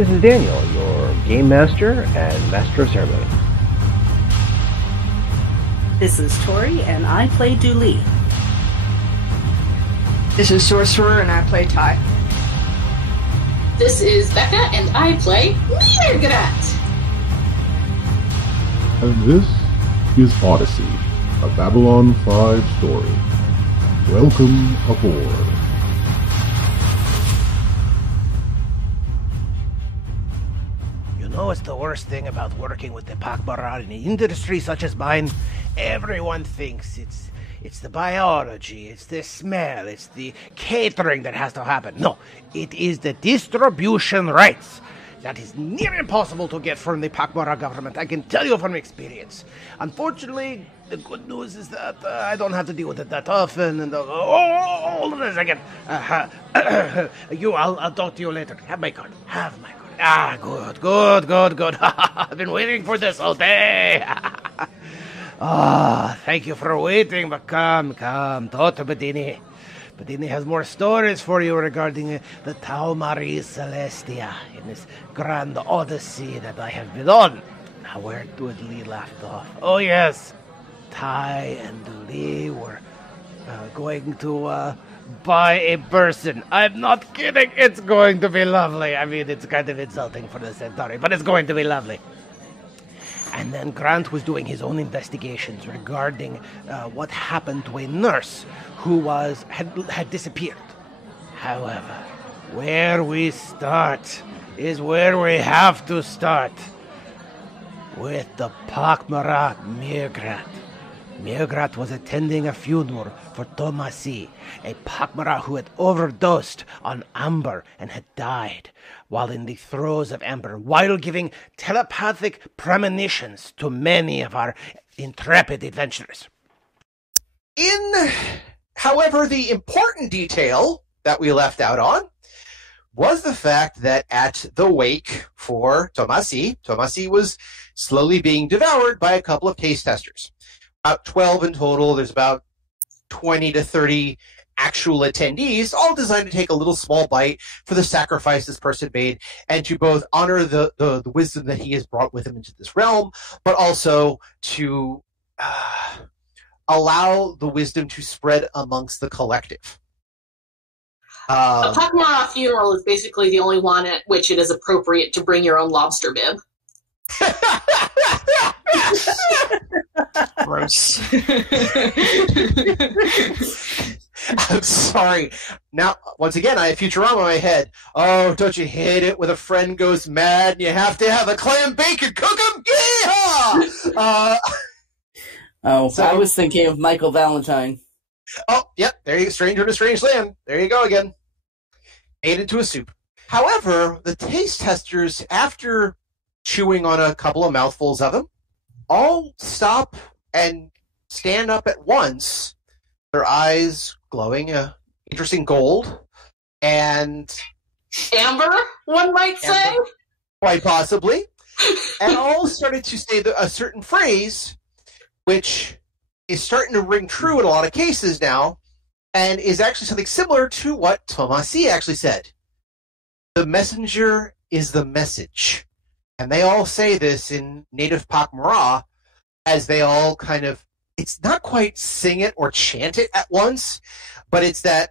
This is Daniel, your Game Master and Master of Ceremony. This is Tori, and I play Dooley. This is Sorcerer, and I play Ty. This is Becca, and I play Mrr'grat. And this is Odyssey, a Babylon 5 story. Welcome aboard. You know what's the worst thing about working with the pak'ma'ra in an industry such as mine? Everyone thinks it's the biology, it's the smell, it's the catering that has to happen. No, it is the distribution rights. That is near impossible to get from the pak'ma'ra government, I can tell you from experience. Unfortunately, the good news is that I don't have to deal with it that often, and hold on a second. I'll talk to you later. Have my card. Ah, good. I've been waiting for this all day. Thank you for waiting, but come, talk to Padini. Padini has more stories for you regarding the TauMarie Celestia in this grand Odyssey that I have been on. Now, where Dudley left off? Oh, yes. Ty and Dudley were going to buy a person. I'm not kidding. It's going to be lovely. I mean, it's kind of insulting for the Centauri, but it's going to be lovely. And then Grant was doing his own investigations regarding what happened to a nurse who had disappeared. However, where we start is where we have to start. With the pak'ma'ra Mrr'grat. Mrr'grat was attending a funeral for TauMarie, a pak'ma'ra who had overdosed on amber and had died while in the throes of amber, while giving telepathic premonitions to many of our intrepid adventurers. However, the important detail that we left out on was the fact that at the wake for TauMarie was slowly being devoured by a couple of taste testers. About 12 in total. There's about 20 to 30 actual attendees, all designed to take a little small bite for the sacrifice this person made and to both honor the wisdom that he has brought with him into this realm, but also to allow the wisdom to spread amongst the collective. A pak'ma'ra funeral is basically the only one at which it is appropriate to bring your own lobster bib. Gross. I'm sorry. Now, once again, I have Futurama in my head. Oh, don't you hate it when a friend goes mad and you have to have a clam bake and cook him? Yeah! I was thinking of Michael Valentine. Oh, yep. There you go. Stranger in a Strange Land. There you go again. Made into a soup. However, the taste testers, after chewing on a couple of mouthfuls of them, all stop and stand up at once, their eyes glowing interesting gold, and amber, one might say? Quite possibly. And all started to say a certain phrase, which is starting to ring true in a lot of cases now, and is actually something similar to what TauMarie actually said. The messenger is the message. And they all say this in native pak'ma'ra as they all kind of, it's not quite sing it or chant it at once, but it's that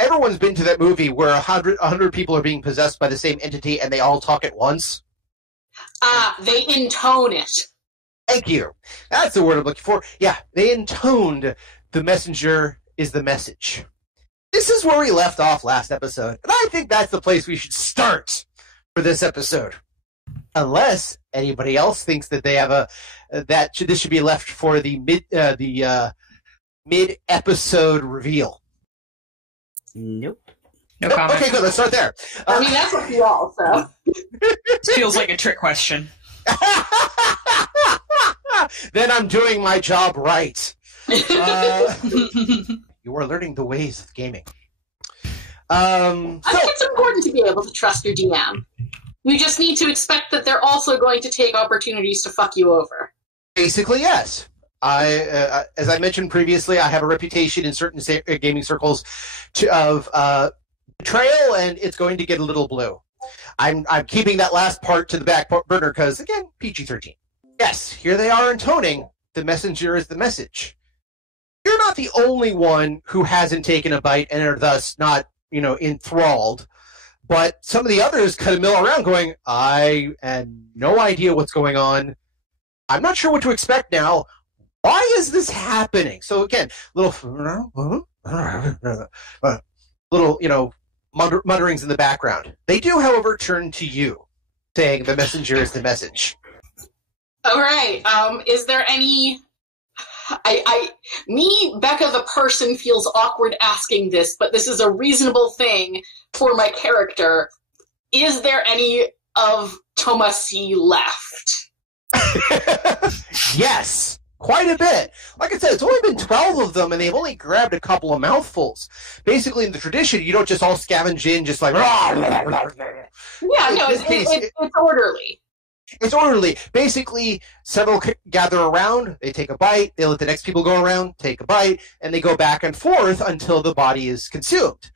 everyone's been to that movie where 100 people are being possessed by the same entity and they all talk at once. They intone it. Thank you. That's the word I'm looking for. Yeah, they intoned the messenger is the message. This is where we left off last episode, and I think that's the place we should start for this episode. Unless anybody else thinks that they have this should be left for the mid-episode reveal. Nope. No comment. Okay, good. Let's start there. I mean, that's what we all, so. This feels like a trick question. Then I'm doing my job right. You are learning the ways of gaming. I think it's important to be able to trust your DM. You just need to expect that they're also going to take opportunities to fuck you over. Basically, yes. As I mentioned previously, I have a reputation in certain gaming circles of betrayal, and it's going to get a little blue. I'm keeping that last part to the back burner because, again, PG-13. Yes, here they are intoning, the messenger is the message. You're not the only one who hasn't taken a bite and are thus not, enthralled. But some of the others kind of mill around going, I had no idea what's going on. I'm not sure what to expect now. Why is this happening? So again, little, mutterings in the background. They do, however, turn to you, saying the messenger is the message. All right. Is there any... Becca the person, feels awkward asking this, but this is a reasonable thing for my character. Is there any of TauMarie left? Yes, quite a bit. Like I said, it's only been 12 of them, and they've only grabbed a couple of mouthfuls. Basically, in the tradition, you don't just all scavenge in, just like... Yeah, no, it's orderly. It's orderly. Basically, several gather around, they take a bite, they let the next people go around, take a bite, and they go back and forth until the body is consumed.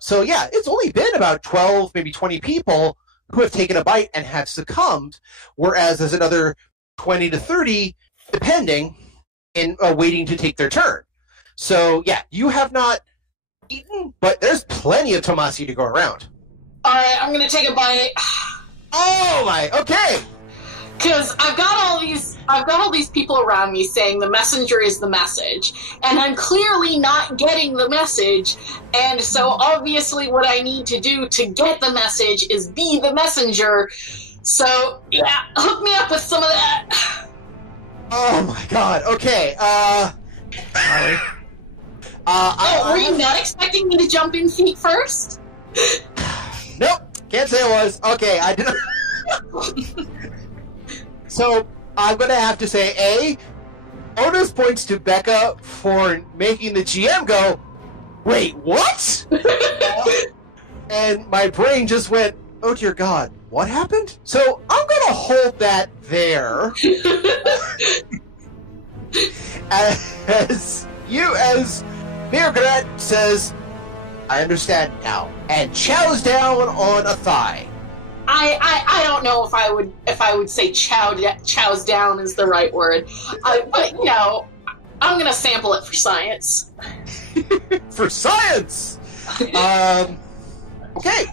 So yeah, it's only been about 12, maybe 20 people who have taken a bite and have succumbed, whereas there's another 20 to 30, depending, in waiting to take their turn. So yeah, you have not eaten, but there's plenty of TauMarie to go around. All right, I'm going to take a bite. Oh my, okay. Because I've got all these people around me saying the messenger is the message, and I'm clearly not getting the message, and so obviously what I need to do to get the message is be the messenger. So yeah, hook me up with some of that. Oh my god, okay, were you not expecting me to jump in feet first? Nope. Can't say it was. Okay, I didn't. So, I'm going to have to say, bonus points to Becca for making the GM go, wait, what? And my brain just went, oh dear God, what happened? So, I'm going to hold that there. as Mrr'grat says, I understand now, and chows down on a thigh. I don't know if I would say chows down is the right word, but I'm gonna sample it for science. For science. Okay.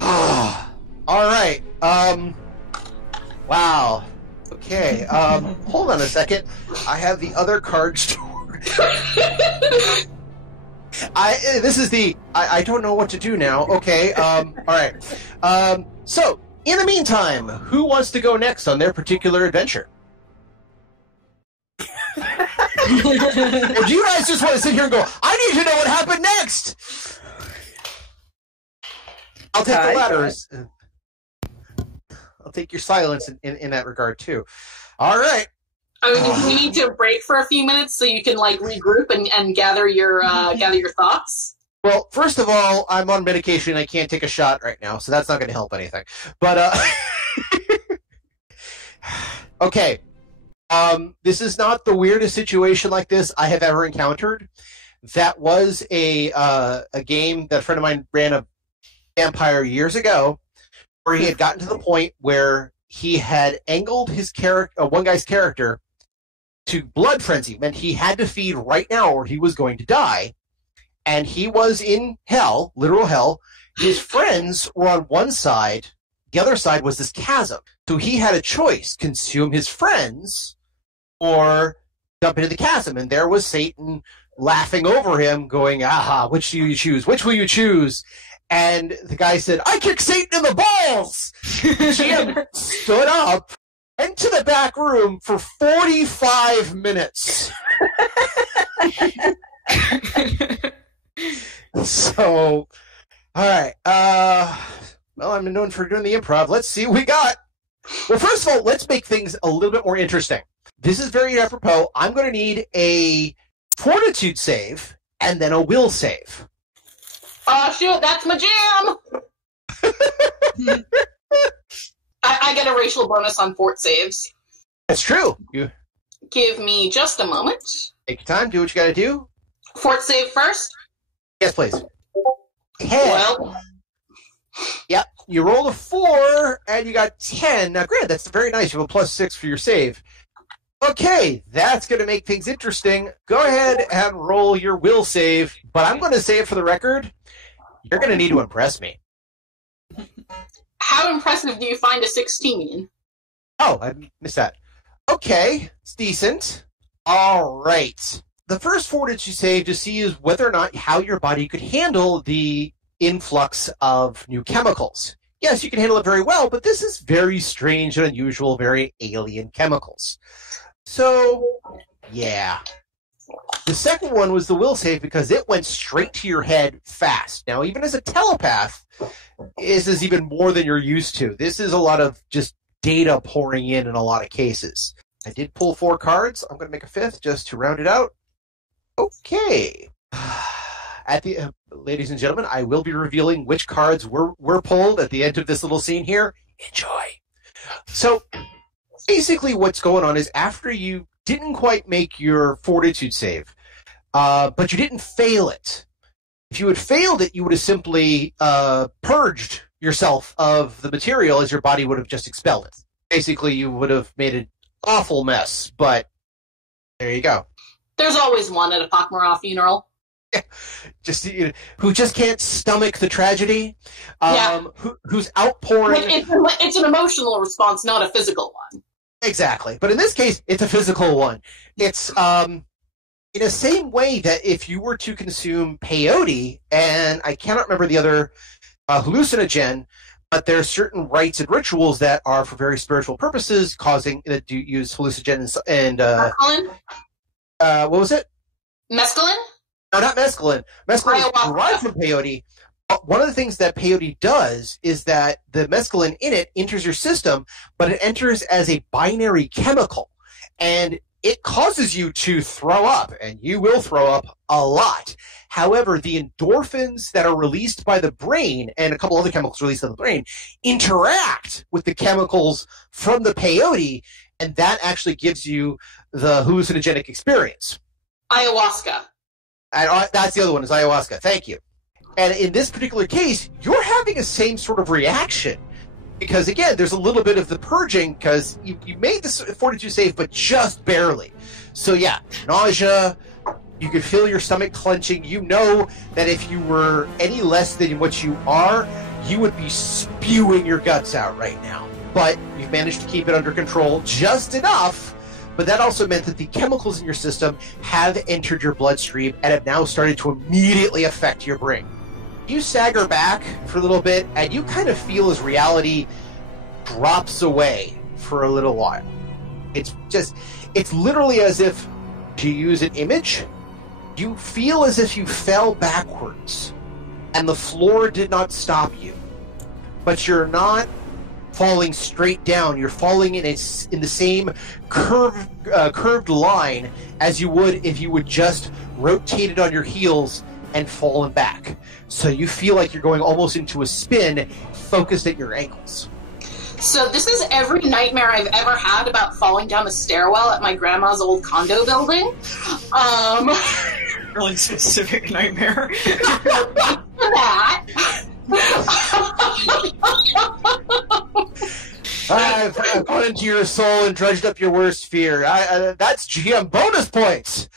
All right. Wow. Okay. Hold on a second. I have the other card stored. I don't know what to do now. Okay, all right. So, in the meantime, who wants to go next on their particular adventure? Or do you guys just want to sit here and go, I need to know what happened next? I'll take the latter. I'll take your silence in that regard, too. All right. I mean, do we need to break for a few minutes so you can regroup and gather your thoughts? Well, first of all, I'm on medication. I can't take a shot right now, so that's not going to help anything. But okay, this is not the weirdest situation like this I have ever encountered. That was a game that a friend of mine ran a vampire years ago, where he had gotten to the point where he had angled his one guy's character to blood frenzy, meant he had to feed right now or he was going to die. And he was in hell, literal hell. His friends were on one side. The other side was this chasm. So he had a choice, consume his friends or jump into the chasm. And there was Satan laughing over him, going, aha, which do you choose? Which will you choose? And the guy said, I kick Satan in the balls! Jim stood up, went to the back room for 45 minutes. So, all right. Well, I'm known for doing the improv. Let's see what we got. Well, first of all, let's make things a little bit more interesting. This is very apropos. I'm going to need a fortitude save and then a will save. Oh, shoot, that's my jam! I get a racial bonus on fort saves. That's true. Give me just a moment. Take your time. Do what you got to do. Fort save first? Yes, please. 10. Well, Yep. You rolled a 4, and you got 10. Now, granted, that's very nice. You have a +6 for your save. Okay, that's going to make things interesting. Go ahead and roll your will save, but I'm going to say it for the record. You're going to need to impress me. How impressive do you find a 16? Oh, I missed that. Okay, it's decent. All right. The first fortitude you save to see is whether or not how your body could handle the influx of new chemicals. Yes, you can handle it very well, but this is very strange and unusual, very alien chemicals. So, yeah. The second one was the will save because it went straight to your head fast. Now, even as a telepath, this is even more than you're used to. This is a lot of just data pouring in a lot of cases. I did pull 4 cards. I'm going to make a 5th just to round it out. Okay. At the ladies and gentlemen, I will be revealing which cards were pulled at the end of this little scene here. Enjoy. So, basically what's going on is after you didn't quite make your fortitude save, but you didn't fail it. If you had failed it, you would have simply purged yourself of the material as your body would have just expelled it. Basically, you would have made an awful mess, but there you go. There's always one at a pak'ma'ra funeral. Just who just can't stomach the tragedy, who's outpouring. It's an emotional response, not a physical one. Exactly, but in this case, it's a physical one. It's in the same way that if you were to consume peyote, and I cannot remember the other hallucinogen, but there are certain rites and rituals that are for very spiritual purposes, causing that do use hallucinogen and mescaline? What was it? Mescaline? No, not mescaline. Mescaline is derived from peyote. One of the things that peyote does is that the mescaline in it enters your system, but it enters as a binary chemical. And it causes you to throw up, and you will throw up a lot. However, the endorphins that are released by the brain, and a couple other chemicals released in the brain, interact with the chemicals from the peyote, and that actually gives you the hallucinogenic experience. Ayahuasca. And that's the other one, is ayahuasca. Thank you. And in this particular case, you're having a same sort of reaction. Because, again, there's a little bit of the purging, because you made this fortitude save, but just barely. So, yeah, nausea, you could feel your stomach clenching. You know that if you were any less than what you are, you would be spewing your guts out right now. But you've managed to keep it under control just enough. But that also meant that the chemicals in your system have entered your bloodstream and have now started to immediately affect your brain. You stagger back for a little bit, and you kind of feel as reality drops away for a little while. It's literally as if, to use an image, you feel as if you fell backwards, and the floor did not stop you. But you're not falling straight down. You're falling in the same curved line as you would if you would just rotated on your heels and fallen back. So you feel like you're going almost into a spin, focused at your ankles. So this is every nightmare I've ever had about falling down a stairwell at my grandma's old condo building. Really specific nightmare. That. I've gone into your soul and dredged up your worst fear. That's GM bonus points.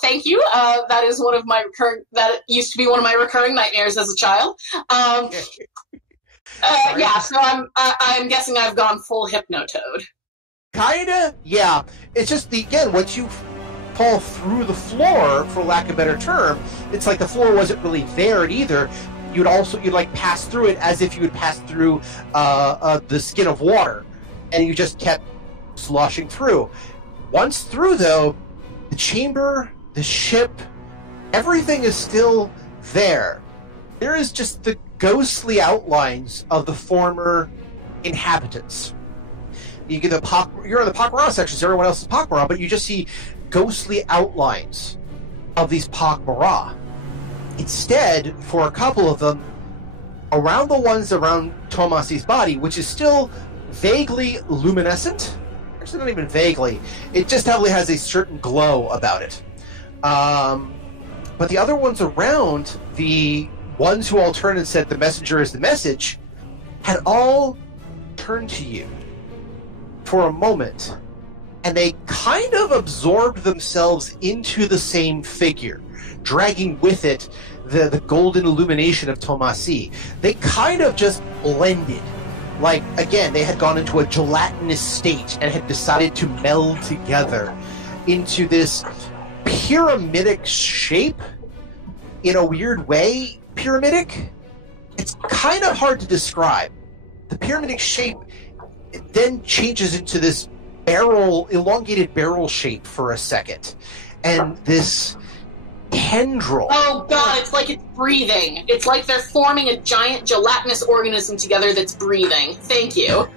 Thank you. That is one of my that used to be one of my recurring nightmares as a child. So I'm guessing I've gone full hypnotoad. Kinda, yeah. It's just once you fall through the floor, for lack of a better term, it's like the floor wasn't really there either. You'd pass through it as if you would pass through the skin of water, and you just kept sloshing through. Once through, though, the chamber, the ship, everything is still there. There is just the ghostly outlines of the former inhabitants. You're in the pak'ma'ra section, so everyone else is pak'ma'ra, but you just see ghostly outlines of these pak'ma'ra. Instead, for a couple of them, around the ones around TauMarie's body, which is still vaguely luminescent, actually not even vaguely, it just definitely has a certain glow about it. But the other ones around the ones who all turned and said the messenger is the message, had all turned to you for a moment, and they kind of absorbed themselves into the same figure, dragging with it the golden illumination of TauMarie. They kind of just blended. Like, again, they had gone into a gelatinous state and had decided to meld together into this pyramidic shape in a weird way. Pyramidic? It's kind of hard to describe. The pyramidic shape then changes into this elongated barrel shape for a second. And this tendril. Oh god, it's like it's breathing. It's like they're forming a giant gelatinous organism together that's breathing. Thank you.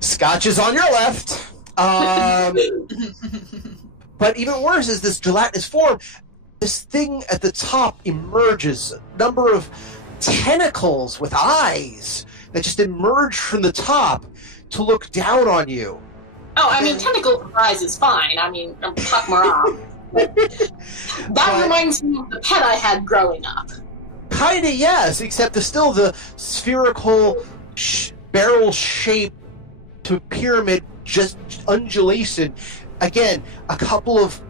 Scotch is on your left. But even worse is this gelatinous form. This thing at the top emerges. A number of tentacles with eyes that just emerge from the top to look down on you. Oh, I mean, tentacle with eyes is fine. I mean, pak'ma'ra. That reminds me of the pet I had growing up. Kinda, yes, except there's still the spherical barrel shape to pyramid, just undulation. Again, a couple of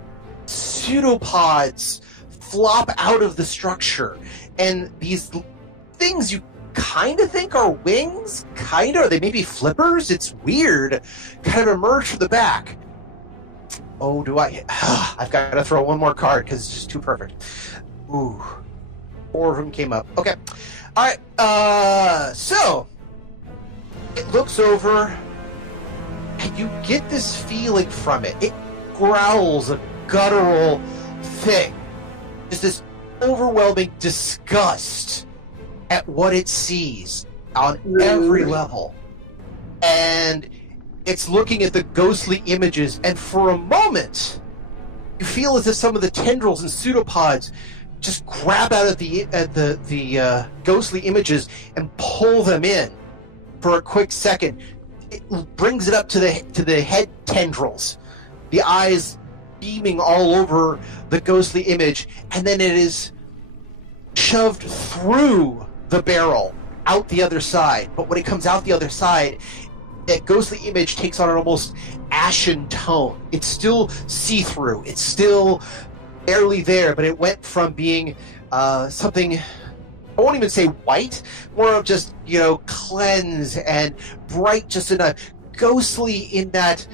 pseudopods flop out of the structure, and these things you kind of think are wings, kind of, or they may be flippers, it's weird, kind of emerge from the back. Oh, I've got to throw one more card because it's just too perfect. Ooh, 4 of them came up. Okay, alright, so it looks over and you get this feeling from it. It growls a guttural thing, just this overwhelming disgust at what it sees on every level. And it's looking at the ghostly images, and for a moment you feel as if some of the tendrils and pseudopods just grab out of the ghostly images and pull them in for a quick second. It brings it up to the head tendrils, the eyes beaming all over the ghostly image, and then it is shoved through the barrel out the other side. But when it comes out the other side, that ghostly image takes on an almost ashen tone. It's still see-through. It's still barely there, but it went from being something, I won't even say white, more of just, cleanse and bright, just enough, ghostly in that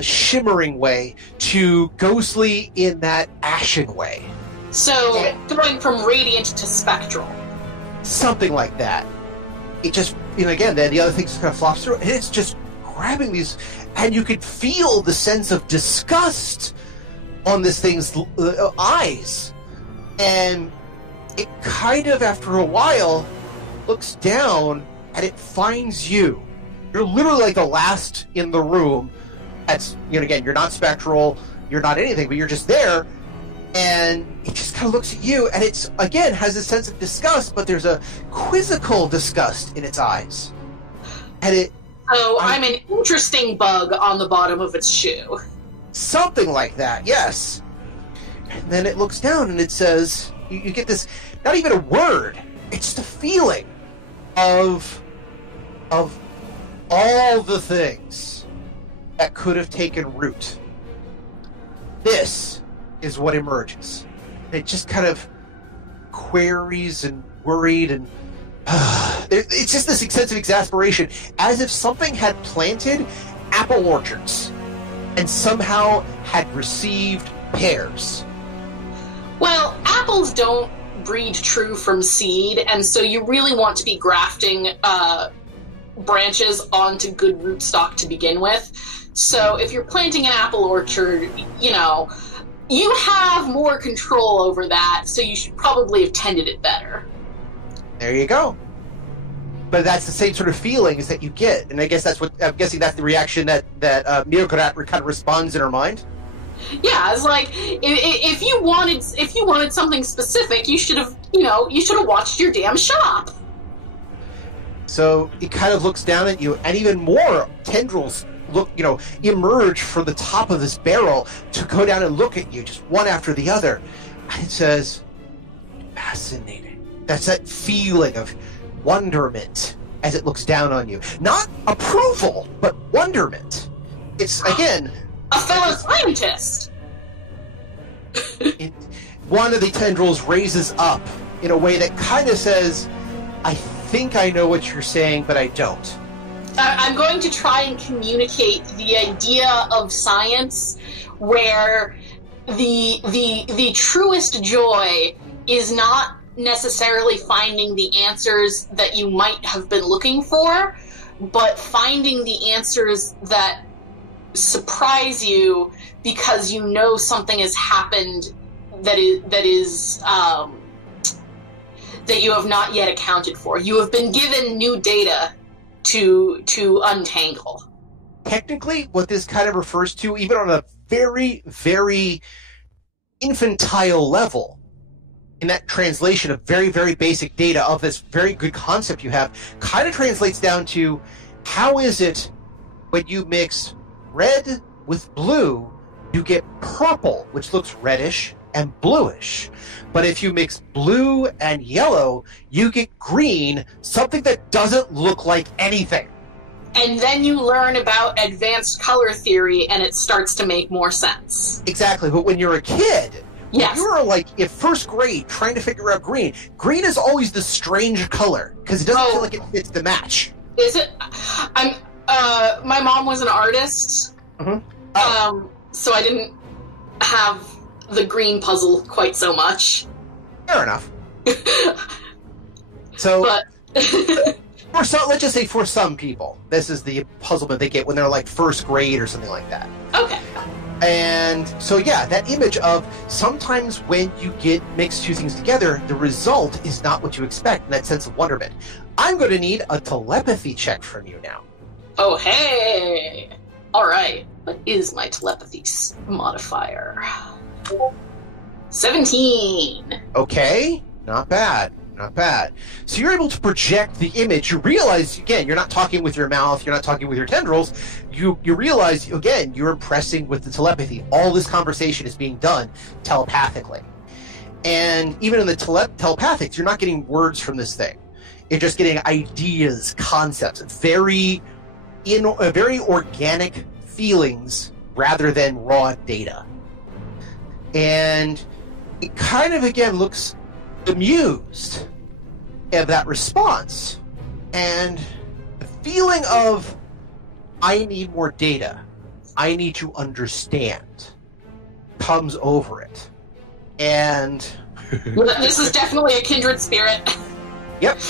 shimmering way to ghostly in that ashen way. So, going from radiant to spectral. Something like that. It just, again, the other things just kind of flops through, and it's just grabbing these, and you could feel the sense of disgust on this thing's eyes. And it kind of, after a while, looks down, and it finds you. You're literally like the last in the room. That's, again, you're not spectral, you're not anything, but you're just there. And it just kind of looks at you, and it's, again, has a sense of disgust, but there's a quizzical disgust in its eyes. And I'm an interesting bug on the bottom of its shoe. Something like that, yes. And then it looks down, and it says, you get this, not even a word, it's the feeling of all the things that could have taken root. This is what emerges. It just kind of queries and worried, and it's just this sense of exasperation, as if something had planted apple orchards and somehow had received pears. Well, apples don't breed true from seed, and so you really want to be grafting branches onto good rootstock to begin with. So if you're planting an apple orchard, you have more control over that, so you should probably have tended it better. There you go. But that's the same sort of feelings that you get, and I guess I'm guessing that's the reaction that Mrr'grat kind of responds in her mind. Yeah, it's like if you wanted something specific, you should have watched your damn shop. So it kind of looks down at you, and even more tendrils emerge from the top of this barrel to go down and look at you, just one after the other. It says, fascinating. That's that feeling of wonderment as it looks down on you. Not approval, but wonderment. It's, again... A fellow scientist! One of the tendrils raises up in a way that kind of says, I think I know what you're saying, but I don't. I'm going to try and communicate the idea of science where the truest joy is not necessarily finding the answers that you might have been looking for, but finding the answers that surprise you because you know something has happened that you have not yet accounted for. You have been given new data to untangle. Technically, what this kind of refers to, even on a very, very infantile level, in that translation of very, very basic data of this very good concept you have, kind of translates down to, how is it when you mix red with blue, you get purple, which looks reddish and bluish. But if you mix blue and yellow, you get green, something that doesn't look like anything. And then you learn about advanced color theory, and it starts to make more sense. Exactly, but when you're a kid, yes. When you're like in first grade trying to figure out green is always the strange color, because it doesn't feel like it fits the match. Is it? My mom was an artist, so I didn't have the green puzzle quite so much. Fair enough. So, but let's just say for some people, this is the puzzlement they get when they're like first grade or something like that. Okay. And so, yeah, that image of sometimes when you mix two things together, the result is not what you expect, and that sense of wonderment. I'm going to need a telepathy check from you now. Oh, hey! Alright, what is my telepathy modifier? 17! Okay, not bad. Not bad. So you're able to project the image. You realize, again, you're not talking with your mouth, you're not talking with your tendrils. You realize, again, you're impressing with the telepathy. All this conversation is being done telepathically. And even in the telepathics, you're not getting words from this thing. You're just getting ideas, concepts, very organic feelings rather than raw data. And it kind of, again, looks amused at that response, and the feeling of, I need more data, I need to understand, comes over it. And this is definitely a kindred spirit. Yep.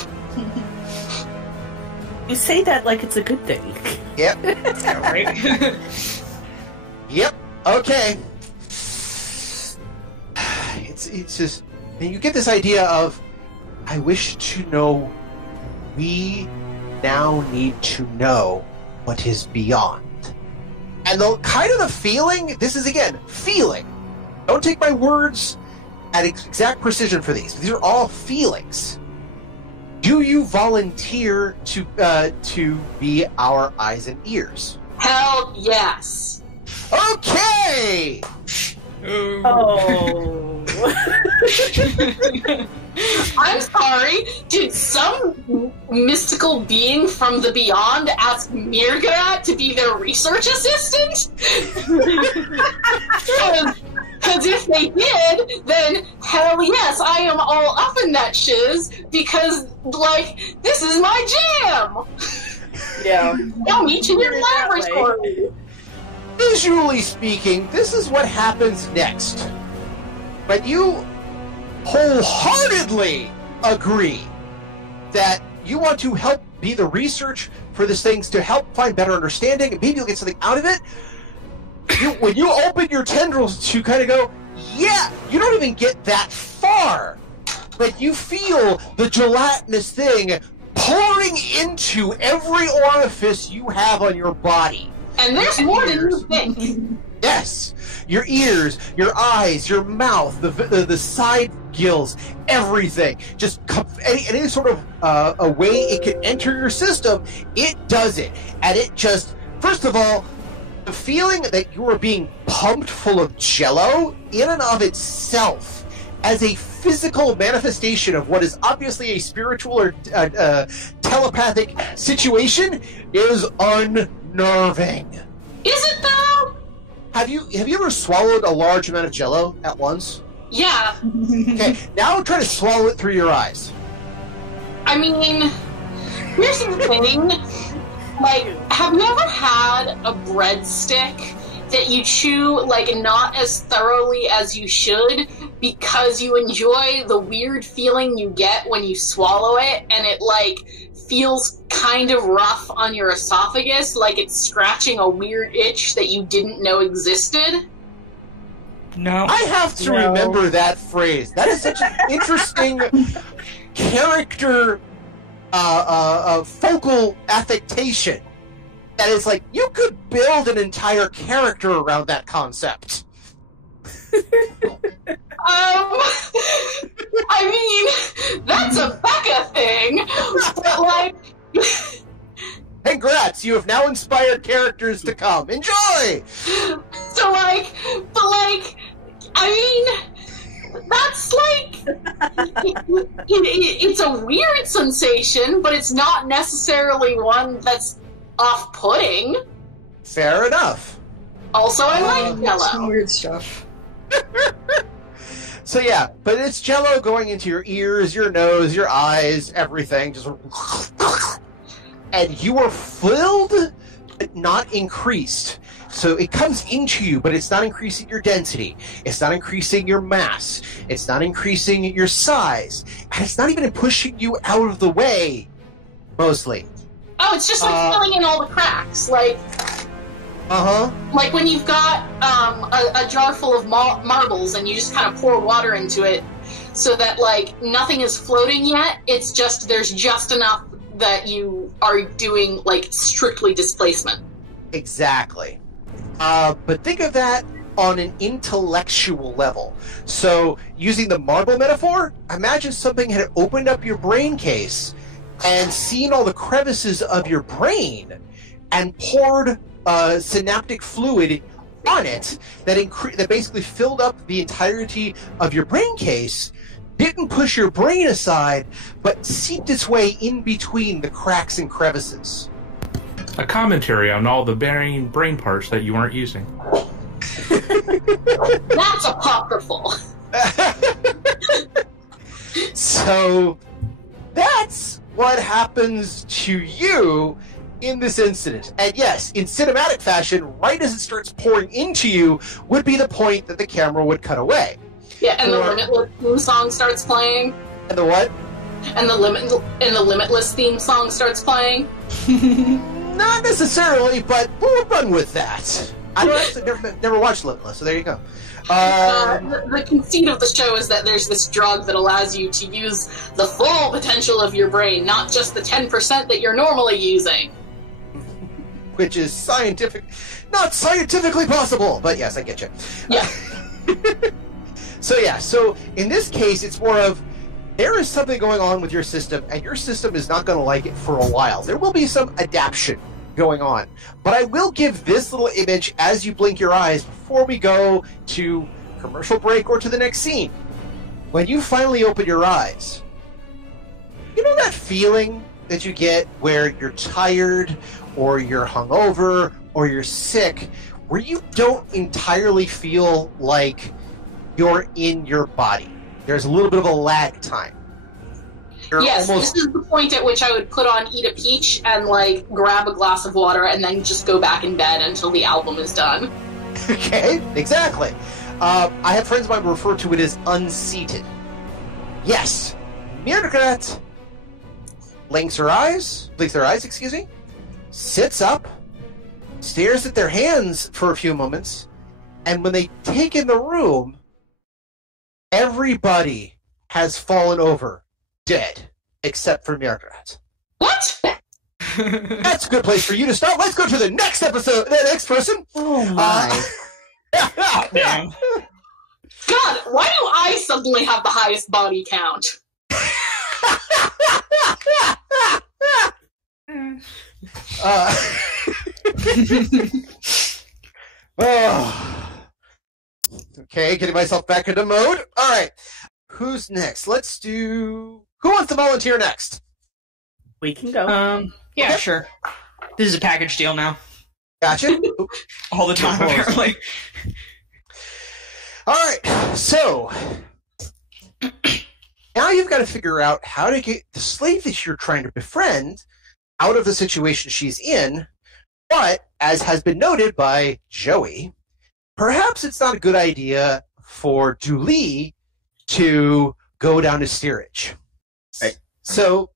You say that like it's a good thing. Yep. Yeah, right? Yep. Okay. It's just, and you get this idea of, I wish to know, we now need to know what is beyond. And the kind of the feeling, this is again, feeling. Don't take my words at exact precision for these. These are all feelings. Do you volunteer to be our eyes and ears? Hell yes. Okay! Oh. I'm sorry, did some mystical being from the beyond ask Mrr'grat to be their research assistant? Because if they did, then hell yes, I am all up in that shiz, because, like, this is my jam! Yeah. I'll meet you in laboratory. Visually speaking, this is what happens next. But you wholeheartedly agree that you want to help be the research for these things to help find better understanding, and maybe you'll get something out of it. When you open your tendrils to kind of go, yeah, you don't even get that far, but you feel the gelatinous thing pouring into every orifice you have on your body. And there's more than you think. Yes, your ears, your eyes, your mouth, the side gills, everything. Just any sort of a way it can enter your system, it does it. And it just, first of all, the feeling that you are being pumped full of Jell-O in and of itself as a physical manifestation of what is obviously a spiritual or telepathic situation is unnerving. Is it though? Have you ever swallowed a large amount of Jell-O at once? Yeah. Okay, now try to swallow it through your eyes. I mean, here's the thing. Like, have you ever had a breadstick that you chew, like, not as thoroughly as you should because you enjoy the weird feeling you get when you swallow it and it, like, feels kind of rough on your esophagus, like it's scratching a weird itch that you didn't know existed? No. I have to remember that phrase. That is such an interesting character focal affectation. That is like, you could build an entire character around that concept. I mean, that's a Becca thing, but like... Congrats, you have now inspired characters to come. Enjoy! So like, but like, I mean, that's like, it's a weird sensation, but it's not necessarily one that's off-putting. Fair enough. Also, I like Some Jell-O. weird stuff. So yeah, but it's Jell-O going into your ears, your nose, your eyes, everything. Just and you are filled, but not increased. So it comes into you, but it's not increasing your density. It's not increasing your mass. It's not increasing your size. And it's not even pushing you out of the way, mostly. Oh, it's just like filling in all the cracks, like... Like when you've got a jar full of marbles and you just kind of pour water into it so that, like, nothing is floating yet. It's just, there's just enough that you are doing, like, strictly displacement. Exactly. But think of that on an intellectual level. So, using the marble metaphor, imagine something had opened up your brain case and seen all the crevices of your brain and poured synaptic fluid on it that basically filled up the entirety of your brain case, didn't push your brain aside, but seeped its way in between the cracks and crevices. A commentary on all the brain parts that you weren't using. That's apocryphal. So, that's what happens to you in this incident. And yes, in cinematic fashion, right as it starts pouring into you would be the point that the camera would cut away. Yeah, and the Limitless theme song starts playing. And the what? And the Limitless theme song starts playing. Not necessarily, but we'll run with that. I don't actually never watched Limitless, so there you go. The conceit of the show is that there's this drug that allows you to use the full potential of your brain, not just the 10% that you're normally using. Which is not scientifically possible, but yes, I get you. Yeah. So in this case, it's more of, there is something going on with your system, and your system is not going to like it for a while. There will be some adaptation going on. But I will give this little image as you blink your eyes before we go to commercial break or to the next scene. When you finally open your eyes, you know that feeling that you get where you're tired, or you're hungover, or you're sick, where you don't entirely feel like you're in your body. There's a little bit of a lag time. Yes, this is the point at which I would put on Eat a Peach and, like, grab a glass of water and then just go back in bed until the album is done. Okay, exactly. I have friends of mine refer to it as unseated. Yes, Mrr'grat blinks their eyes, sits up, stares at their hands for a few moments, and when they take in the room, everybody has fallen over dead, except for Mrr'grat. What? That's a good place for you to start. Let's go to the next episode, the next person. Oh my. God, why do I suddenly have the highest body count? Okay, getting myself back into mode. All right. Who's next? Let's do... Who wants to volunteer next? We can go. Yeah, Okay. sure. This is a package deal now. Gotcha. All the time, apparently. All right. So, now you've got to figure out how to get the slave that you're trying to befriend out of the situation she's in. But, as has been noted by Joey, perhaps it's not a good idea for Dooley to go down to steerage. Right. So,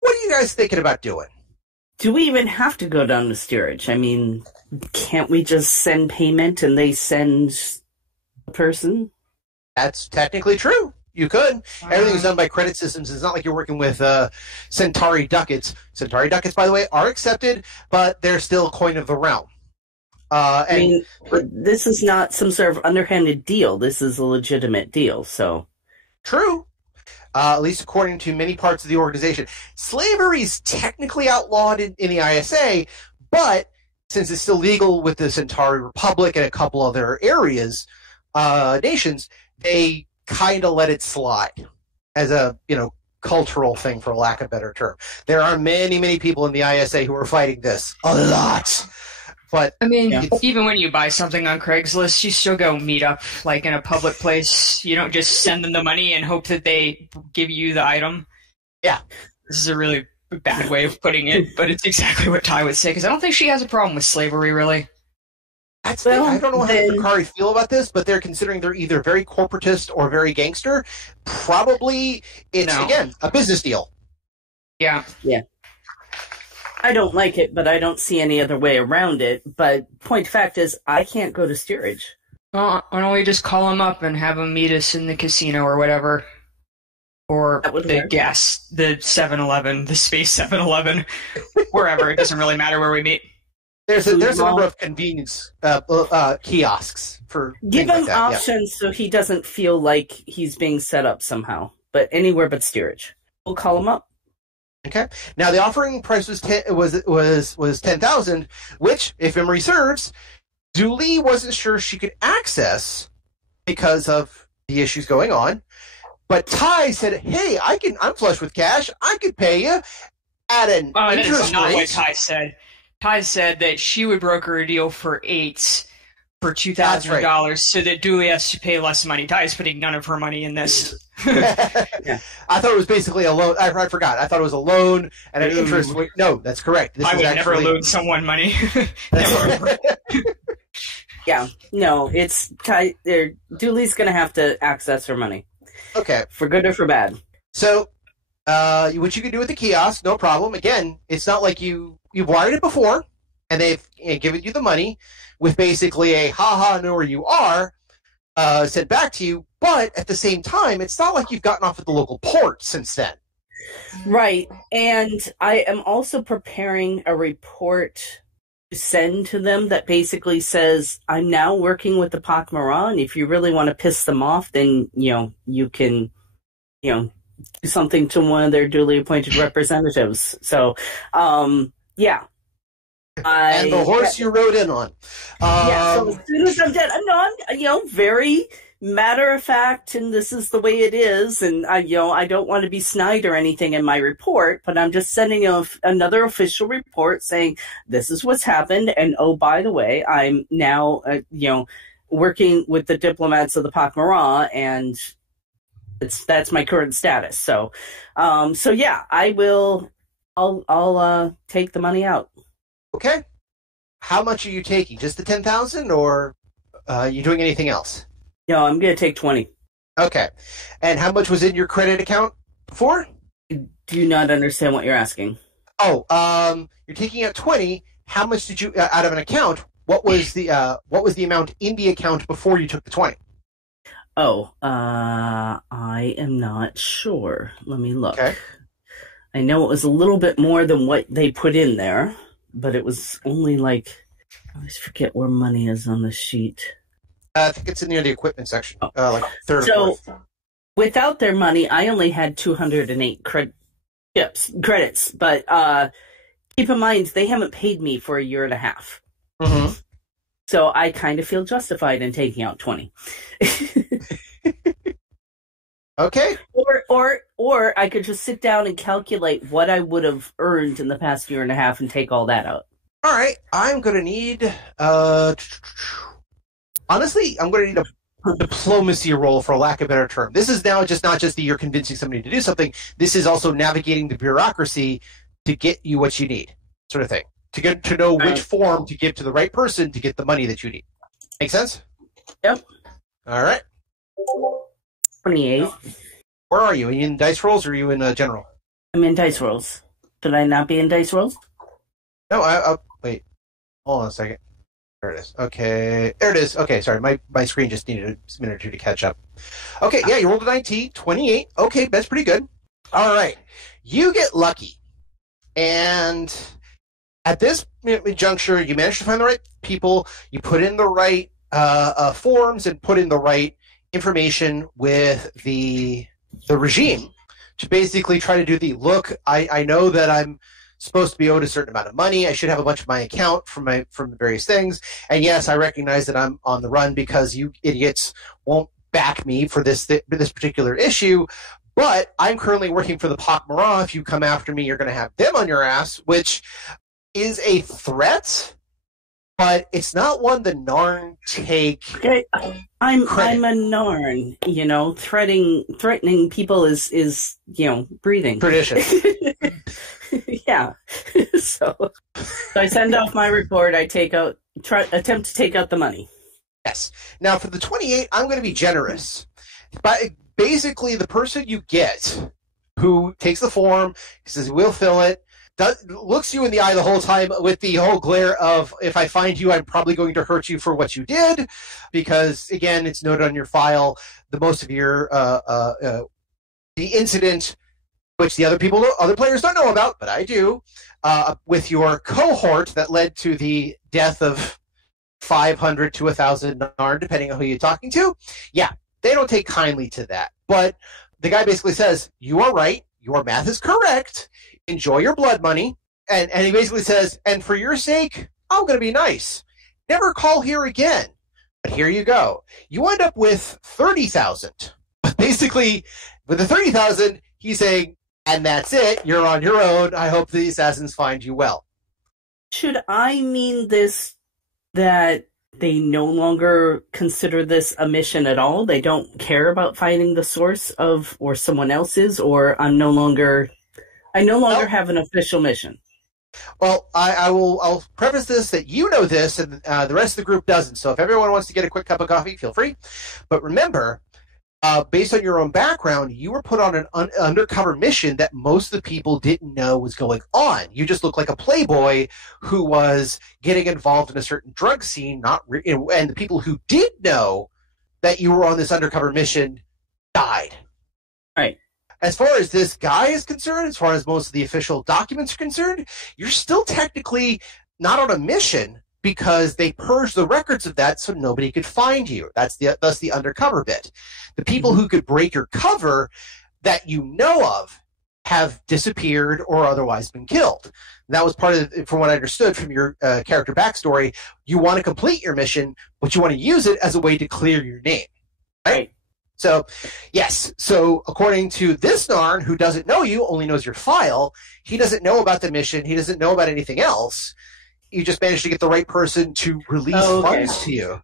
what are you guys thinking about doing? Do we even have to go down to steerage? I mean, can't we just send payment and they send a person? That's technically true. You could. Everything's done by credit systems. It's not like you're working with Centauri ducats. Centauri ducats, by the way, are accepted, but they're still coin of the realm. I mean, this is not some sort of underhanded deal. This is a legitimate deal, so... True. At least according to many parts of the organization. Slavery is technically outlawed in the ISA, but since it's still legal with the Centauri Republic and a couple other areas, nations, they kind of let it slide as a, cultural thing, for lack of a better term. There are many, many people in the ISA who are fighting this. A lot. But I mean, even when you buy something on Craigslist, you still go meet up, in a public place. You don't just send them the money and hope that they give you the item. Yeah. This is a really bad way of putting it, but it's exactly what Ty would say, because I don't think she has a problem with slavery, really. I don't know how the Bakari feel about this, but they're considering they're either very corporatist or very gangster. Probably it's, again, a business deal. Yeah. Yeah. I don't like it, but I don't see any other way around it. But point of fact is, I can't go to steerage. Well, why don't we just call him up and have him meet us in the casino or whatever? Or the 7-Eleven, the space 7-Eleven, wherever. It doesn't really matter where we meet. There's a number of convenience kiosks for give him like that, options so he doesn't feel like he's being set up somehow. But anywhere but steerage. We'll call him up. Okay. Now the offering price was 10,000, which, if memory serves, Dooley wasn't sure she could access because of the issues going on. But Ty said, "Hey, I'm flush with cash. I could pay you at an interest that's not rate." what Ty said. Ty said that she would broker a deal for $2,000 so that Dooley has to pay less money. Ty is putting none of her money in this. Yeah. I thought it was basically a loan. I forgot. I thought it was a loan and an interest rate. No, that's correct. I would never loan someone money. Never. Yeah. No, it's Ty. Dooley's going to have to access her money. Okay. For good or for bad. So, what you can do with the kiosk, no problem. Again, it's not like you've wired it before, and they've given you the money with basically a "ha-ha, know where you are" sent back to you. But at the same time, it's not like you've gotten off at the local port since then. Right. And I am also preparing a report to send to them that basically says, I'm now working with the pak'ma'ra, and if you really want to piss them off, then, you can, do something to one of their duly appointed representatives. So, yeah. And the horse you rode in on. Yeah, so as soon as I'm dead, I'm very matter of fact, and this is the way it is, and I don't want to be snide or anything in my report, but I'm just sending another official report saying this is what's happened, and oh, by the way, I'm now working with the diplomats of the pak'ma'ra, and that's my current status. So yeah, I'll take the money out. Okay. How much are you taking? Just the 10,000, or you doing anything else? No, I'm going to take 20. Okay. And how much was in your credit account before? I do not understand what you're asking. Oh, you're taking out 20. How much did you out of an account? What was the amount in the account before you took the 20? Oh, I am not sure. Let me look. Okay. I know it was a little bit more than what they put in there, but it was only I always forget where money is on the sheet. I think it's near the equipment section, third or fourth. So, without their money, I only had 208 credits. But keep in mind, they haven't paid me for a year and a half. Mm-hmm. So I kind of feel justified in taking out 20. Okay. Or I could just sit down and calculate what I would have earned in the past year and a half and take all that out. All right. I'm going to need... honestly, I'm going to need a diplomacy roll, for lack of a better term. This is now not just that you're convincing somebody to do something. This is also navigating the bureaucracy to get you what you need, sort of thing. To know which form to give to the right person to get the money that you need. Make sense? Yep. All right. 28. Where are you? Are you in dice rolls or are you in general? I'm in dice rolls. Should I not be in dice rolls? No, wait. Hold on a second. There it is. Okay. There it is. Okay, sorry. My screen just needed a minute or two to catch up. Okay, yeah, you rolled a 19, 28. Okay, that's pretty good. All right. You get lucky. And at this juncture, you manage to find the right people. You put in the right forms and put in the right information with the regime to basically try to do I know that I'm supposed to be owed a certain amount of money. I should have a bunch of my account from the various things. And yes, I recognize that I'm on the run because you idiots won't back me for this particular issue. But I'm currently working for the pak'ma'ra. If you come after me, you're going to have them on your ass, which is a threat. But it's not one the Narn take. Okay, I'm a Narn. Threatening people is breathing tradition. Yeah. So I send off my report. I attempt to take out the money. Yes. Now for the 28, I'm going to be generous. But basically, the person you get who takes the form, he says we'll fill it. Looks you in the eye the whole time with the whole glare of, if I find you, I'm probably going to hurt you for what you did, because, again, it's noted on your file, the most of your, the incident, which the other players don't know about, but I do, with your cohort that led to the death of 500 to 1,000 Narn, depending on who you're talking to. Yeah, they don't take kindly to that. But the guy basically says, you are right, your math is correct, enjoy your blood money, and he basically says, and for your sake, I'm going to be nice. Never call here again. But here you go. You end up with 30,000. Basically, with the 30,000, he's saying, and that's it. You're on your own. I hope the assassins find you well. Should I mean this that they no longer consider this a mission at all? They don't care about finding the source of, or someone else's, or I no longer have an official mission. Well, I'll preface this that you know this and the rest of the group doesn't. So if everyone wants to get a quick cup of coffee, feel free. But remember, based on your own background, you were put on an undercover mission that most of the people didn't know was going on. You just looked like a playboy who was getting involved in a certain drug scene, and the people who did know that you were on this undercover mission died. Right. As far as this guy is concerned, as far as most of the official documents are concerned, you're still technically not on a mission because they purged the records of that so nobody could find you. That's the undercover bit. The people who could break your cover that you know of have disappeared or otherwise been killed. And that was part of, from what I understood from your character backstory, you want to complete your mission, but you want to use it as a way to clear your name. Right? So, yes. So, according to this Narn, who doesn't know you, only knows your file, he doesn't know about the mission, he doesn't know about anything else. You just managed to get the right person to release funds to you.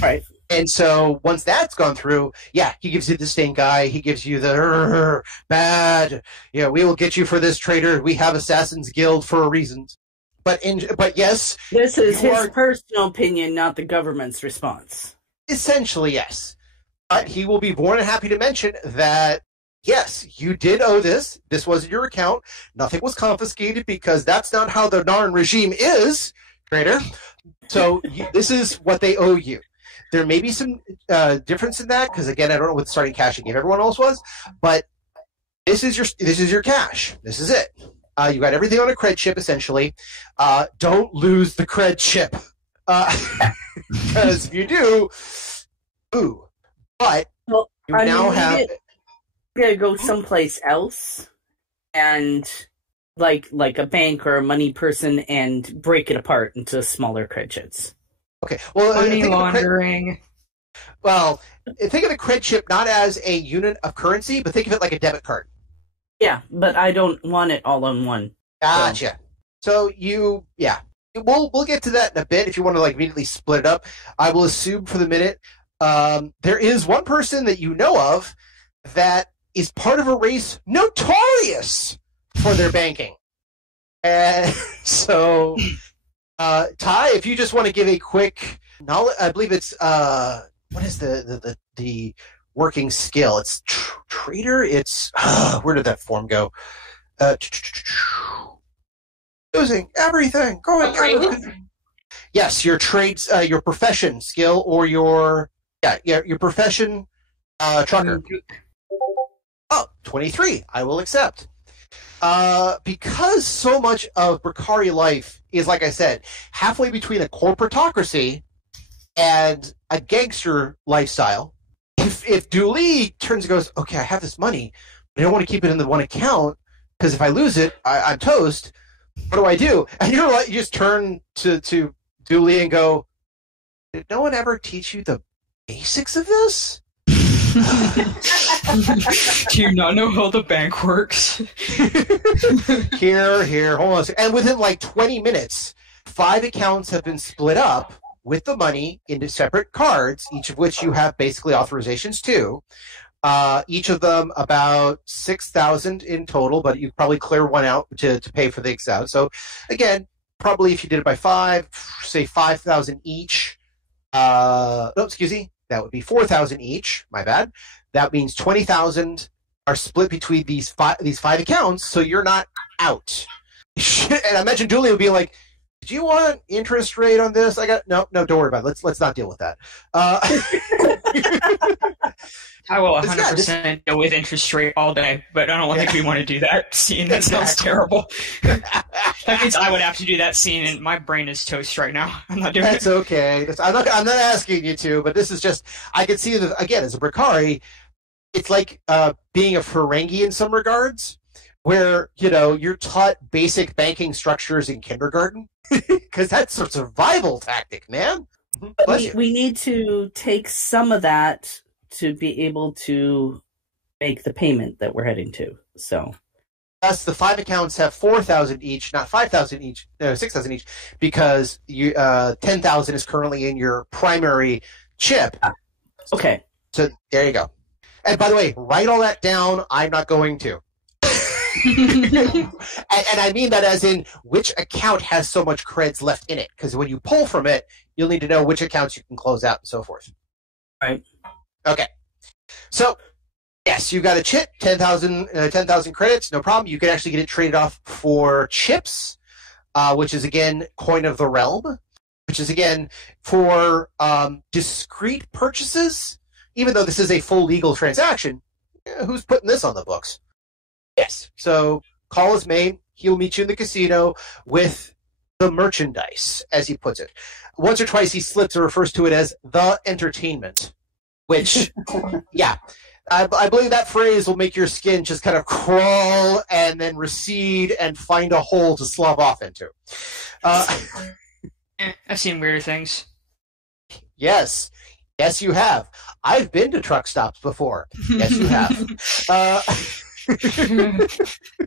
Right. And so, once that's gone through, yeah, he gives you the stink eye, he gives you the bad, we will get you for this traitor, we have Assassin's Guild for a reason. But yes. This is his personal opinion, not the government's response. Essentially, yes. But he will be more than happy to mention that, yes, you did owe this. This wasn't your account. Nothing was confiscated because that's not how the Narn regime is, traitor. So this is what they owe you. There may be some difference in that because, again, I don't know what the starting cash game everyone else was, but this is your cash. This is it. You got everything on a cred chip, essentially. Don't lose the cred chip because if you do, ooh. But you now have. You're gonna go someplace else, and like a bank or a money person, and break it apart into smaller cred chips. Okay. Well, money laundering. Well, think of the cred chip not as a unit of currency, but think of it like a debit card. Yeah, but I don't want it all on one. Gotcha. So we'll get to that in a bit if you want to like immediately split it up. I will assume for the minute there is one person that you know of that is part of a race notorious for their banking. And so, Ty, if you just want to give a quick knowledge, I believe it's what is the working skill? It's trader. It's where did that form go? Losing everything, going everything. Yes, your trades, your profession skill, or your profession trucker. Oh, 23. I will accept. Because so much of Mrr'grat life is, like I said, halfway between a corporatocracy and a gangster lifestyle. If Dooley turns and goes, okay, I have this money, but I don't want to keep it in the one account because if I lose it, I'm toast. What do I do? And you just turn to Dooley and go, did no one ever teach you the basics of this? Do you not know how the bank works? Here, hold on a second. And within like 20 minutes, 5 accounts have been split up with the money into separate cards, each of which you have basically authorizations to. Each of them about 6,000 in total, but you probably clear one out to pay for the exam. So again, probably if you did it by 5, say 5,000 each. Excuse me. That would be 4,000 each. My bad. That means 20,000 are split between these five accounts, so you're not out. And I imagine Dooley would be like, "Do you want interest rate on this?" No. Don't worry about it. Let's not deal with that. I will 100% deal with interest rate all day, but I don't think we want to do that scene. That sounds terrible. That means I would have to do that scene, and my brain is toast right now. I'm not doing it. That's okay. I'm not asking you to, but this is just, I can see that, again, as a Mrr'grat, it's like being a Ferengi in some regards, where, you're taught basic banking structures in kindergarten, because that's a survival tactic, man. We need to take some of that to be able to make the payment that we're heading to. So, thus the 5 accounts have 4,000 each, not 5,000 each, 6,000 each, because 10,000 is currently in your primary chip. Okay. So there you go. And by the way, write all that down. I'm not going to. and I mean that as in which account has so much creds left in it, because when you pull from it, you'll need to know which accounts you can close out and so forth. Right. Okay. So, yes, you've got a chip, 10,000 credits, no problem. You can actually get it traded off for chips, which is, again, coin of the realm, which is, again, for discrete purchases. Even though this is a full legal transaction, who's putting this on the books? Yes. So, call is made. He'll meet you in the casino with the merchandise, as he puts it. Once or twice he slips or refers to it as the entertainment. Which, yeah, I believe that phrase will make your skin just kind of crawl and then recede and find a hole to slob off into. I've seen weirder things. Yes, you have. I've been to truck stops before. Yes, you have.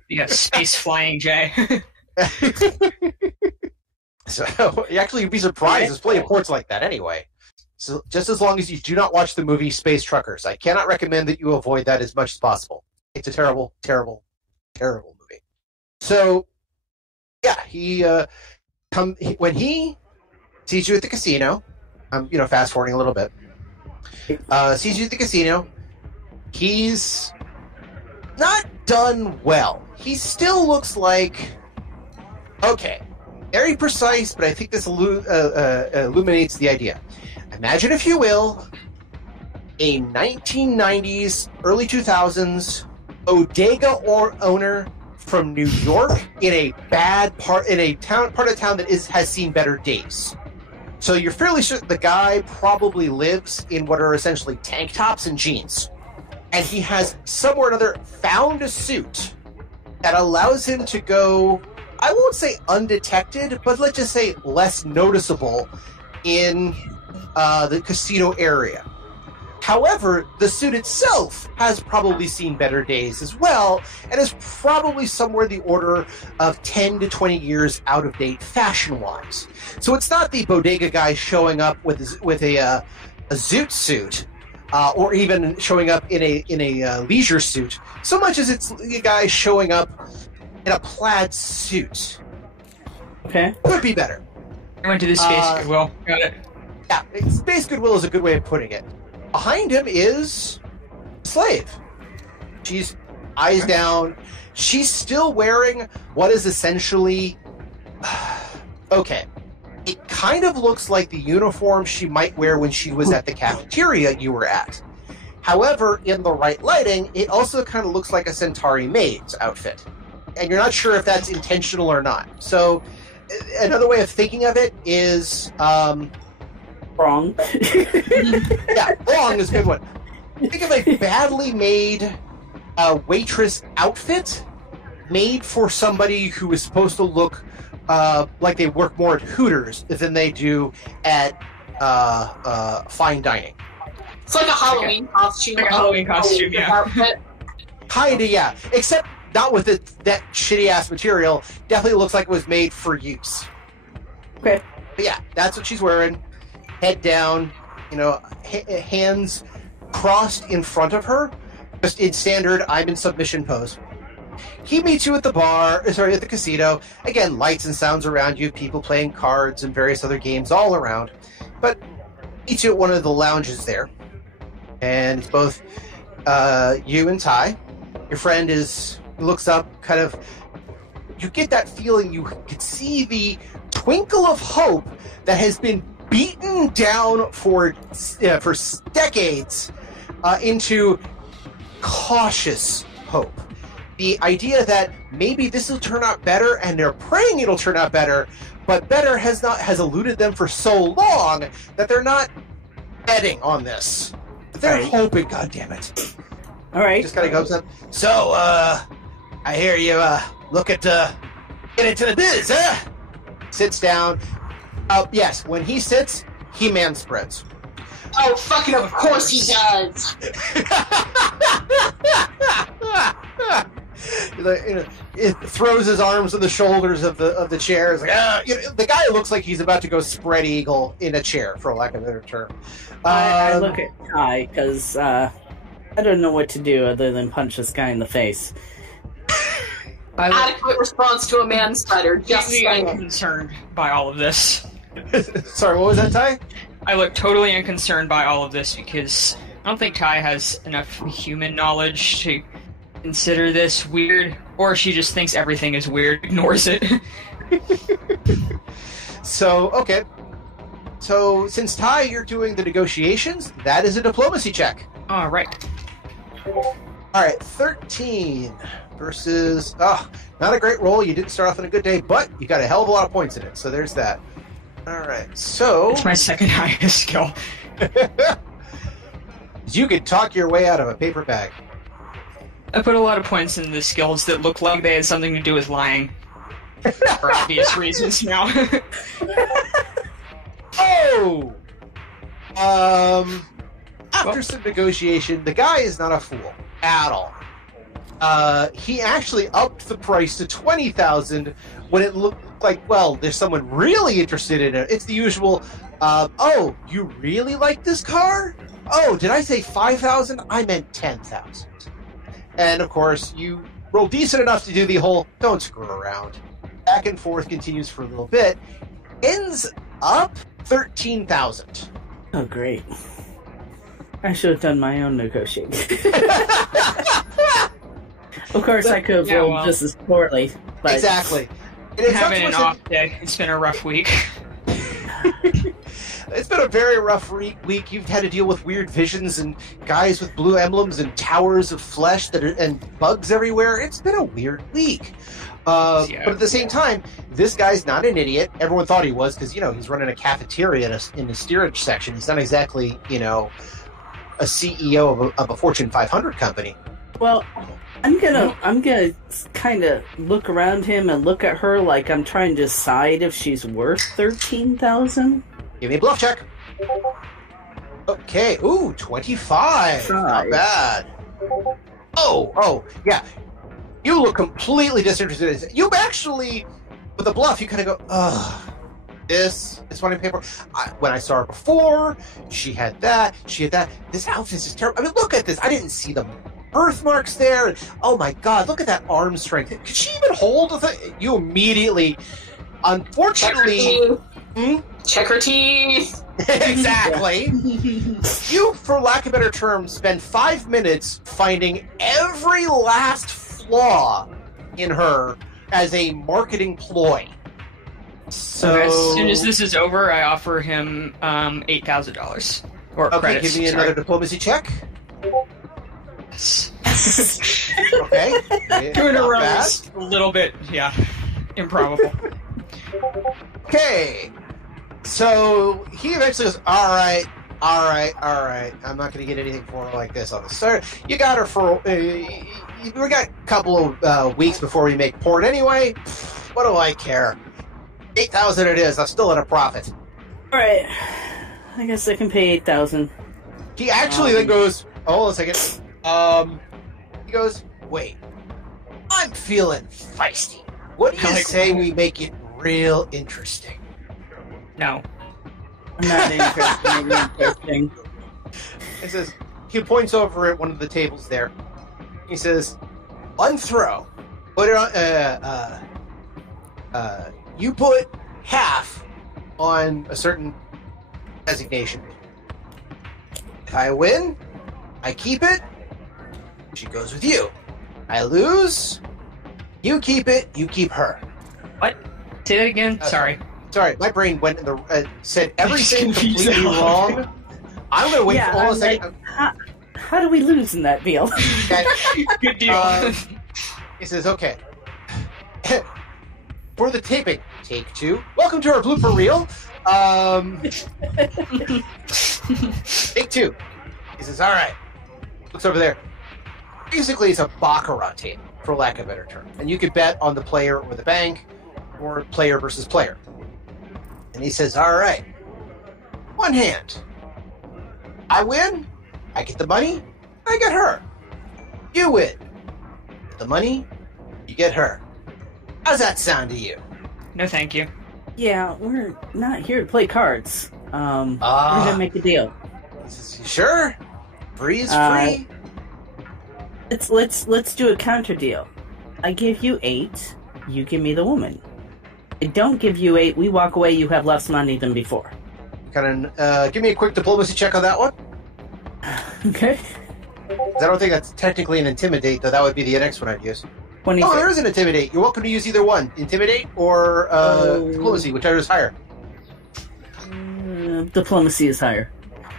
You got space flying, Jay. So, actually, you'd be surprised. There's plenty of ports like that anyway. So just as long as you do not watch the movie Space Truckers, I cannot recommend that you avoid that as much as possible. It's a terrible, terrible, terrible movie. So, yeah, when he sees you at the casino, I'm fast forwarding a little bit. Sees you at the casino, he's not done well. He still looks like okay, very precise, but I think this illuminates the idea. Imagine, if you will, a 1990s, early 2000s bodega owner from New York in a part of town that has seen better days. So you're fairly sure the guy probably lives in what are essentially tank tops and jeans. And he has somewhere or another found a suit that allows him to go, I won't say undetected, but let's just say less noticeable in the casino area. However, the suit itself has probably seen better days as well, and is probably somewhere in the order of 10 to 20 years out of date fashion-wise. So it's not the bodega guy showing up with a zoot suit, or even showing up in a leisure suit, so much as it's a guy showing up in a plaid suit. Okay. Could be better. I went to the Space Goodwill. Got it. Yeah, Space Goodwill is a good way of putting it. Behind him is Slave. She's eyes down. She's still wearing what is essentially... okay. It kind of looks like the uniform she might wear when she was at the cafeteria you were at. However, in the right lighting, it also kind of looks like a Centauri maid's outfit. And you're not sure if that's intentional or not. So, another way of thinking of it is... wrong. Yeah, wrong is a good one. Think of a badly made waitress outfit made for somebody who is supposed to look like they work more at Hooters than they do at fine dining. It's like a Halloween costume. Like a Halloween costume, yeah. Outfit. Kinda, yeah. Except not with that shitty-ass material. Definitely looks like it was made for use. Okay. But yeah, that's what she's wearing. Head down, hands crossed in front of her, just in standard I'm in submission pose. He meets you at the at the casino. Again, lights and sounds around you, people playing cards and various other games all around. But meets you at one of the lounges there. And it's both you and Ty. Your friend looks up, kind of, you get that feeling, you can see the twinkle of hope that has been beaten down for decades into cautious hope. The idea that maybe this will turn out better, and they're praying it'll turn out better, but better has eluded them for so long that they're not betting on this. They're hoping, goddammit. All right. Just kind of goes up. So, I hear you look at get into the biz, huh? Sits down. Yes, when he sits, he man spreads. Oh, fucking of course he does. It throws his arms on the shoulders of the chair. It's like, the guy looks like he's about to go spread eagle in a chair, for lack of a better term. I look at Ty because I don't know what to do other than punch this guy in the face. Adequate response to a man spreader. Just I'm concerned by all of this. Sorry, what was that, Ty? I look totally unconcerned by all of this because I don't think Ty has enough human knowledge to consider this weird, or she just thinks everything is weird, ignores it. So, okay. So, since Ty, you're doing the negotiations, that is a diplomacy check. All right. Alright, 13 versus... not a great roll. You didn't start off on a good day, but you got a hell of a lot of points in it, so there's that. Alright, so... It's my second highest skill. You could talk your way out of a paper bag. I put a lot of points in the skills that look like they had something to do with lying. For obvious reasons now. Oh! After some negotiation, the guy is not a fool at all. He actually upped the price to $20,000 when it looked like, well, there's someone really interested in it. It's the usual, oh, you really like this car? Oh, did I say 5,000? I meant 10,000. And of course, you roll decent enough to do the whole don't screw around. Back and forth continues for a little bit. Ends up 13,000. Oh, great. I should have done my own negotiating. Of course, I could have rolled just as poorly. But... Exactly. I'm having an off day. It's been a rough week. It's been a very rough week. You've had to deal with weird visions and guys with blue emblems and towers of flesh and bugs everywhere. It's been a weird week. But at the same time, this guy's not an idiot. Everyone thought he was because, he's running a cafeteria in the steerage section. He's not exactly, a CEO of a Fortune 500 company. Well, I'm gonna kind of look around him and look at her like I'm trying to decide if she's worth 13,000. Give me a bluff check. Okay. Ooh, 25. Not bad. Oh, yeah. You look completely disinterested. You actually, with the bluff, you kind of go, ugh. This is what I pay for. When I saw her before, she had that. This outfit is just terrible. I mean, look at this. I didn't see the birthmarks there. And, oh my God, look at that arm strength. Could she even hold the thing? You immediately, unfortunately... Check her teeth. Exactly. You, for lack of a better term, spend 5 minutes finding every last flaw in her as a marketing ploy. So as soon as this is over, I offer him $8,000 or credits. Give me another diplomacy check. Okay, 2 in a row is a little bit, improbable. Okay, so he eventually goes, all right. I'm not going to get anything for her like this on the start. You got her for we got a couple of weeks before we make port anyway. What do I care? 8,000 it is. I'm still at a profit. All right. I guess I can pay 8,000. He actually then goes, hold on a second. He goes, wait. I'm feeling feisty. What do you say we make it real interesting? No. I'm not interesting. It says, he points over at one of the tables there. He says, one throw. Put it on, you put half on a certain designation. If I win, I keep it. She goes with you. I lose. You keep it. You keep her. What? Say that again? Sorry, my brain went in the said everything completely wrong. I'm going to wait for all a second. How do we lose in that deal? Good deal. He says, okay. For the taping, take 2. Welcome to our blooper reel. Take 2. He says, all right. Looks over there. Basically, it's a baccarat tape, for lack of a better term. And you could bet on the player or the bank, or player versus player. And he says, all right. One hand. I win. I get the money. I get her. You win. Get the money. You get her. How's that sound to you? No, thank you. Yeah, we're not here to play cards. We're gonna make a deal. Sure. Free is free. Let's do a counter deal. I give you 8, you give me the woman. I don't give you 8, we walk away, you have less money than before. Give me a quick diplomacy check on that one. Okay. I don't think that's technically an intimidate, though that would be the next one I'd use. 26. Oh, there is an intimidate. You're welcome to use either one. Intimidate or diplomacy, whichever is higher. Diplomacy is higher.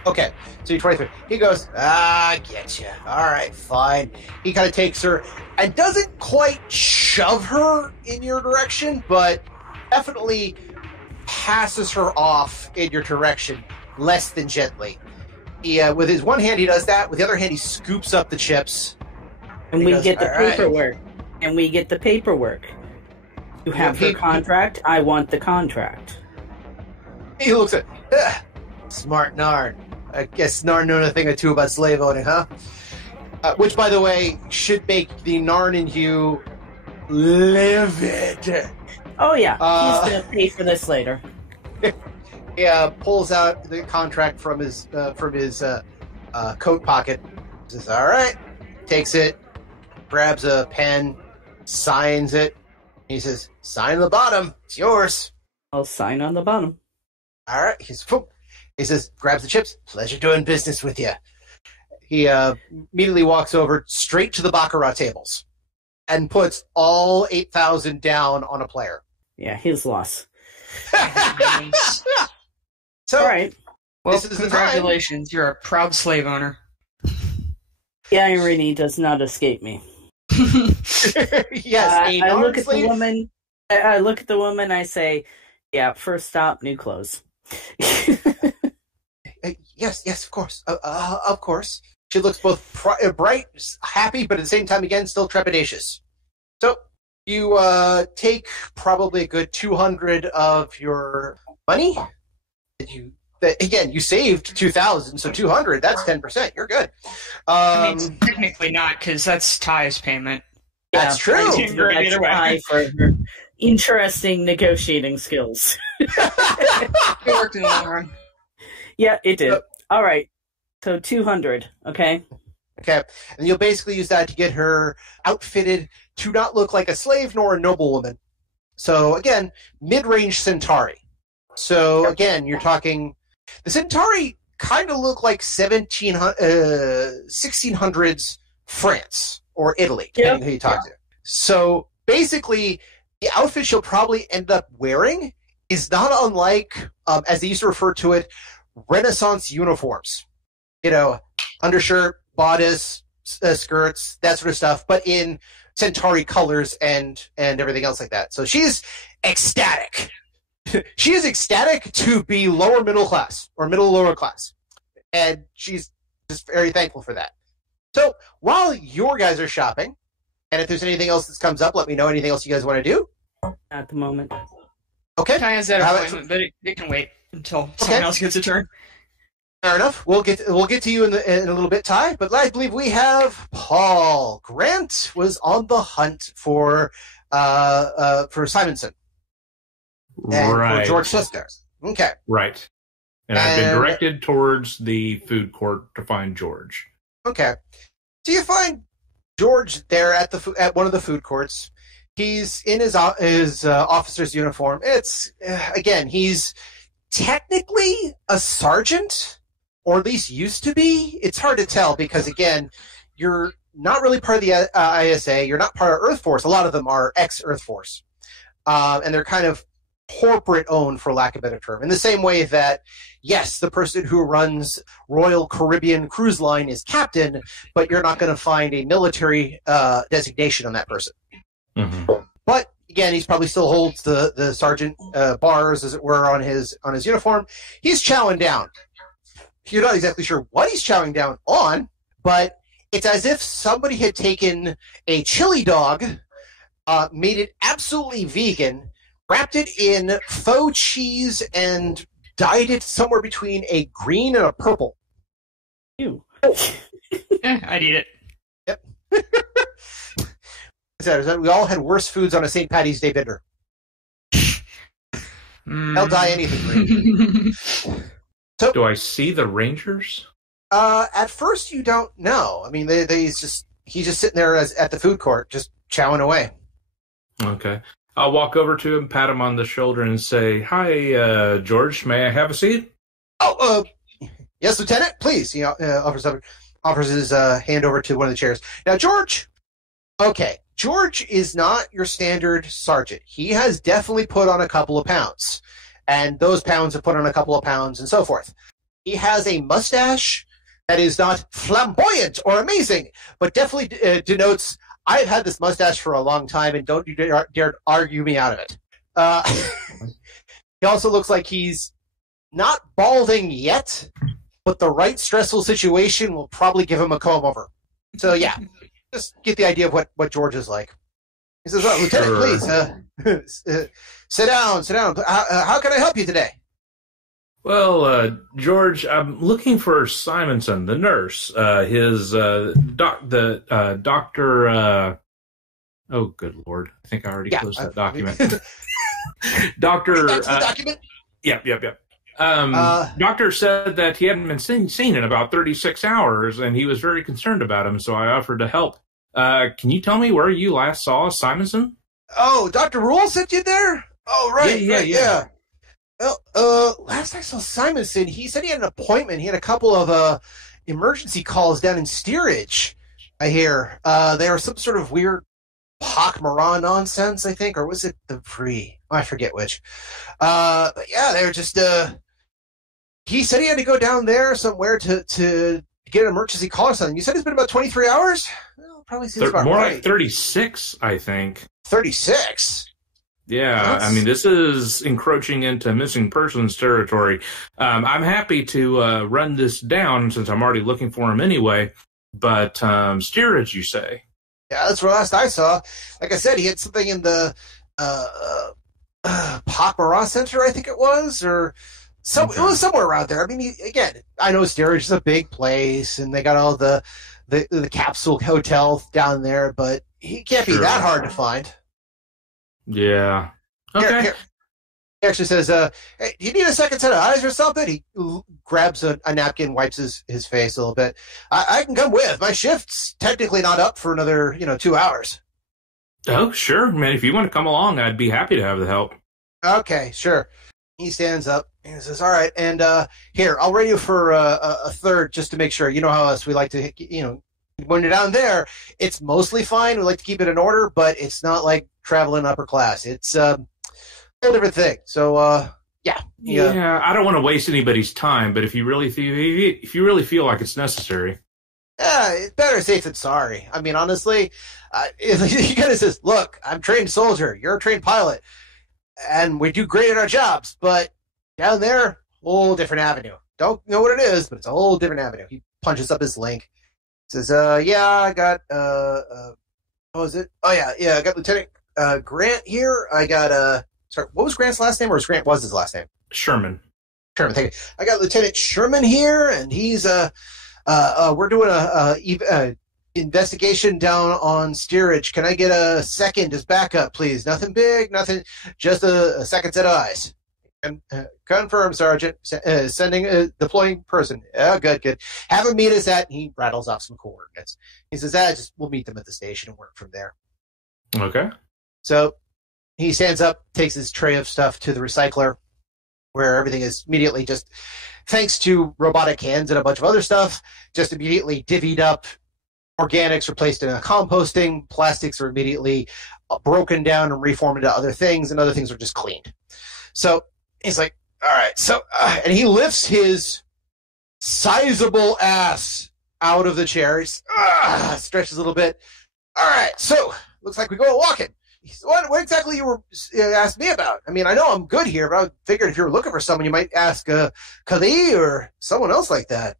Okay, so you're 23. He goes, get you. All right, fine. He kind of takes her and doesn't quite shove her in your direction, but definitely passes her off in your direction less than gently. He, with his one hand, he does that. With the other hand, he scoops up the chips. And we get the paperwork. Right. And we get the paperwork. You have the contract. I want the contract. He looks at smart Narn. I guess Narn knows a thing or two about slave owning, huh? Which, by the way, should make the Narn in you livid. Oh, yeah. He's going to pay for this later. He pulls out the contract from his coat pocket. Says, all right. Takes it, grabs a pen, signs it. He says, sign on the bottom. It's yours. I'll sign on the bottom. All right. He says, grabs the chips. Pleasure doing business with you. He immediately walks over straight to the baccarat tables and puts all 8,000 down on a player. Yeah, his loss. So, all right. Well, congratulations. You're a proud slave owner. The irony does not escape me. Yes, I look at the woman. I look at the woman. I say, "Yeah, first stop, new clothes." Yes, of course, of course. She looks both bright, happy, but at the same time, again, still trepidatious. So you take probably a good 200 of your money. Again, you saved 2,000, so 200. That's 10%. You're good. I mean, technically not, because that's Ty's payment. That's true. Either way. For her interesting negotiating skills. It worked in the long run. Yeah, it did. All right. So 200. Okay. Okay. And you'll basically use that to get her outfitted to not look like a slave nor a noblewoman. So again, mid-range Centauri. So again, you're talking the Centauri kind of look like 1600s France or Italy, depending who you talk to. So basically, the outfit she'll probably end up wearing is not unlike, as they used to refer to it, Renaissance uniforms. Undershirt, bodice, skirts, that sort of stuff, but in Centauri colors and everything else like that. So she's ecstatic. She is ecstatic to be lower middle class or middle lower class. And she's just very thankful for that. So while your guys are shopping, and if there's anything else that comes up, let me know. Anything else you guys want to do? At the moment. Okay. Ty has that appointment, but it can wait until someone else gets a turn. Fair enough. We'll get to you in a little bit, Ty. But I believe we have Paul. Grant was on the hunt for Simonson. And right. for George Schlesinger. Okay. Right. And I've been directed towards the food court to find George. Okay. So you find George there at one of the food courts. He's in his officer's uniform. It's again, he's technically a sergeant, or at least used to be. It's hard to tell because again, you're not really part of the ISA. You're not part of Earth Force. A lot of them are ex-Earth Force, and they're kind of corporate owned, for lack of a better term. In the same way that, yes, the person who runs Royal Caribbean Cruise Line is captain, but you're not going to find a military designation on that person. Mm-hmm. But again, he probably still holds the sergeant bars, as it were, on his uniform. He's chowing down. You're not exactly sure what he's chowing down on, but it's as if somebody had taken a chili dog, made it absolutely vegan, wrapped it in faux cheese, and dyed it somewhere between a green and a purple. Ew. I'd eat it. Yep. We all had worse foods on a St. Paddy's Day dinner. They'll die anything green. So, do I see the Rangers? At first, you don't know. I mean, he's just sitting there at the food court, just chowing away. Okay. I'll walk over to him, pat him on the shoulder, and say, "Hi, George. May I have a seat?" Oh, yes, Lieutenant. Please. Offers his hand over to one of the chairs. Now, George. Okay, George is not your standard sergeant. He has definitely put on a couple of pounds, and those pounds have put on a couple of pounds, and so forth. He has a mustache that is not flamboyant or amazing, but definitely denotes, I've had this mustache for a long time, and don't you dare argue me out of it. He also looks like he's not balding yet, but the right stressful situation will probably give him a comb over. So, yeah, just get the idea of what George is like. He says, Lieutenant, please, sit down. How can I help you today? Well, George, I'm looking for Simonson, the nurse. His doctor. Oh, good Lord! I think I already closed that document. Doctor. Document? Yep. Doctor said that he hadn't been seen in about 36 hours, and he was very concerned about him. So I offered to help. Can you tell me where you last saw Simonson? Oh, Dr. Rule sent you there? Oh, right. Yeah. Well, last I saw Simonson, he said he had an appointment. He had a couple of emergency calls down in steerage, I hear. There was some sort of weird pak'ma'ra nonsense, I think, or was it the free? I forget which. But yeah, they were just... he said he had to go down there somewhere to get an emergency call or something. You said it's been about 23 hours? Well, probably seems about more right. Like 36, I think. 36? Yeah, I mean, this is encroaching into missing persons territory. I'm happy to run this down since I'm already looking for him anyway, but steerage, you say? Yeah, that's the last I saw. Like I said, he had something in the pak'ma'ra center, I think it was, or So it was somewhere around there. I mean, again, I know Steerage is a big place, and they got all the capsule hotel down there, but he can't be that hard to find. Yeah. Okay. Here. He actually says, hey, do you need a second set of eyes or something? He grabs a napkin, wipes his face a little bit. I can come with. My shift's technically not up for another, 2 hours. Oh, sure, man. If you want to come along, I'd be happy to have the help. Okay, sure. He stands up and says, all right, and here, I'll rate you for a third just to make sure. You know how us, we like to, when you're down there, it's mostly fine. We like to keep it in order, but it's not like traveling upper class. It's a whole different thing. So, yeah. Yeah, I don't want to waste anybody's time, but if you really feel like it's necessary. It's better safe than sorry. I mean, honestly, he kind of says, look, I'm a trained soldier. You're a trained pilot. And we do great at our jobs, but down there, whole different avenue. Don't know what it is, but it's a whole different avenue. He punches up his link. Says, yeah, I got, what was it? Oh, yeah, I got Lieutenant Grant here. I got, sorry, what was Grant's last name, or Grant was his last name? Sherman, thank you. I got Lieutenant Sherman here, and he's, we're doing a investigation down on steerage. Can I get a second as backup, please? Nothing big, nothing, just a second set of eyes. And confirm, Sergeant. Sending deploying person. Oh, good. Have him meet us at. And he rattles off some coordinates. He says, we'll meet them at the station and work from there. Okay. So he stands up, takes his tray of stuff to the recycler, where everything is immediately just, thanks to robotic hands and a bunch of other stuff, just immediately divvied up. Organics replaced in a composting. Plastics are immediately broken down and reformed into other things, and other things are just cleaned. So he's like, all right. So, and he lifts his sizable ass out of the chair. He stretches a little bit. All right. So looks like we go walking. He said, what exactly you were asked me about? I mean, I know I'm good here, but I figured if you were looking for someone, you might ask Kali or someone else like that.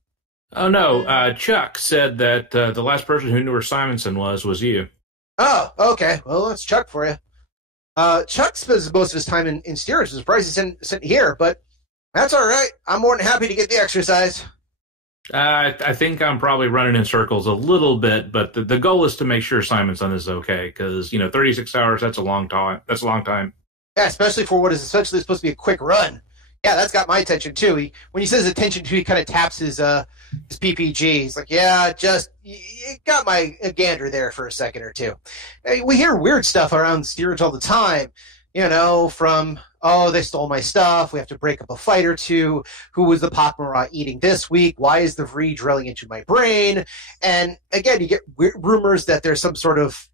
Oh, no. Chuck said that the last person who knew where Simonson was you. Oh, okay. Well, that's Chuck for you. Chuck spends most of his time in steerage. I'm surprised he's sitting here, but that's all right. I'm more than happy to get the exercise. I think I'm probably running in circles a little bit, but the goal is to make sure Simonson is okay, because, 36 hours, that's a long time. Yeah, especially for what is essentially supposed to be a quick run. Yeah, that's got my attention, too. When he says attention, too, he kind of taps his PPG. He's like, yeah, you got my gander there for a second or two. We hear weird stuff around steerage all the time, from, they stole my stuff. We have to break up a fight or two. Who was the pak'ma'ra eating this week? Why is the Vree drilling into my brain? And again, you get rumors that there's some sort of,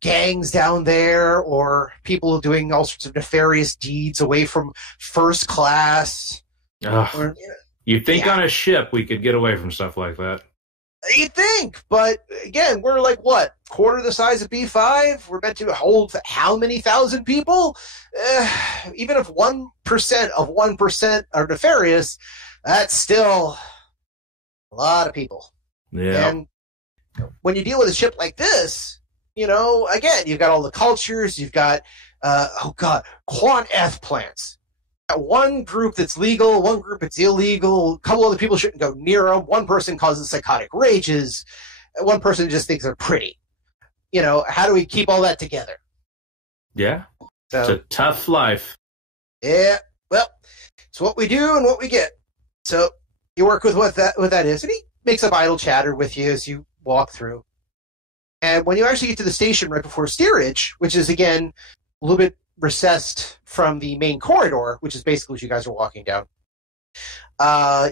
gangs down there, or people doing all sorts of nefarious deeds away from first class. You'd think on a ship we could get away from stuff like that. You'd think, but again, we're like, what, quarter the size of B5? We're meant to hold how many thousand people? Even if 1% of 1% are nefarious, that's still a lot of people. Yeah. And when you deal with a ship like this, again, you've got all the cultures, you've got, quant eth plants. One group that's legal, one group that's illegal, a couple other people shouldn't go near them, one person causes psychotic rages, one person just thinks they're pretty. How do we keep all that together? Yeah, so, it's a tough life. Yeah, well, it's what we do and what we get. So you work with what that is, and he makes up idle chatter with you as you walk through. And when you actually get to the station right before steerage, which is, again, a little bit recessed from the main corridor, which is basically what you guys are walking down,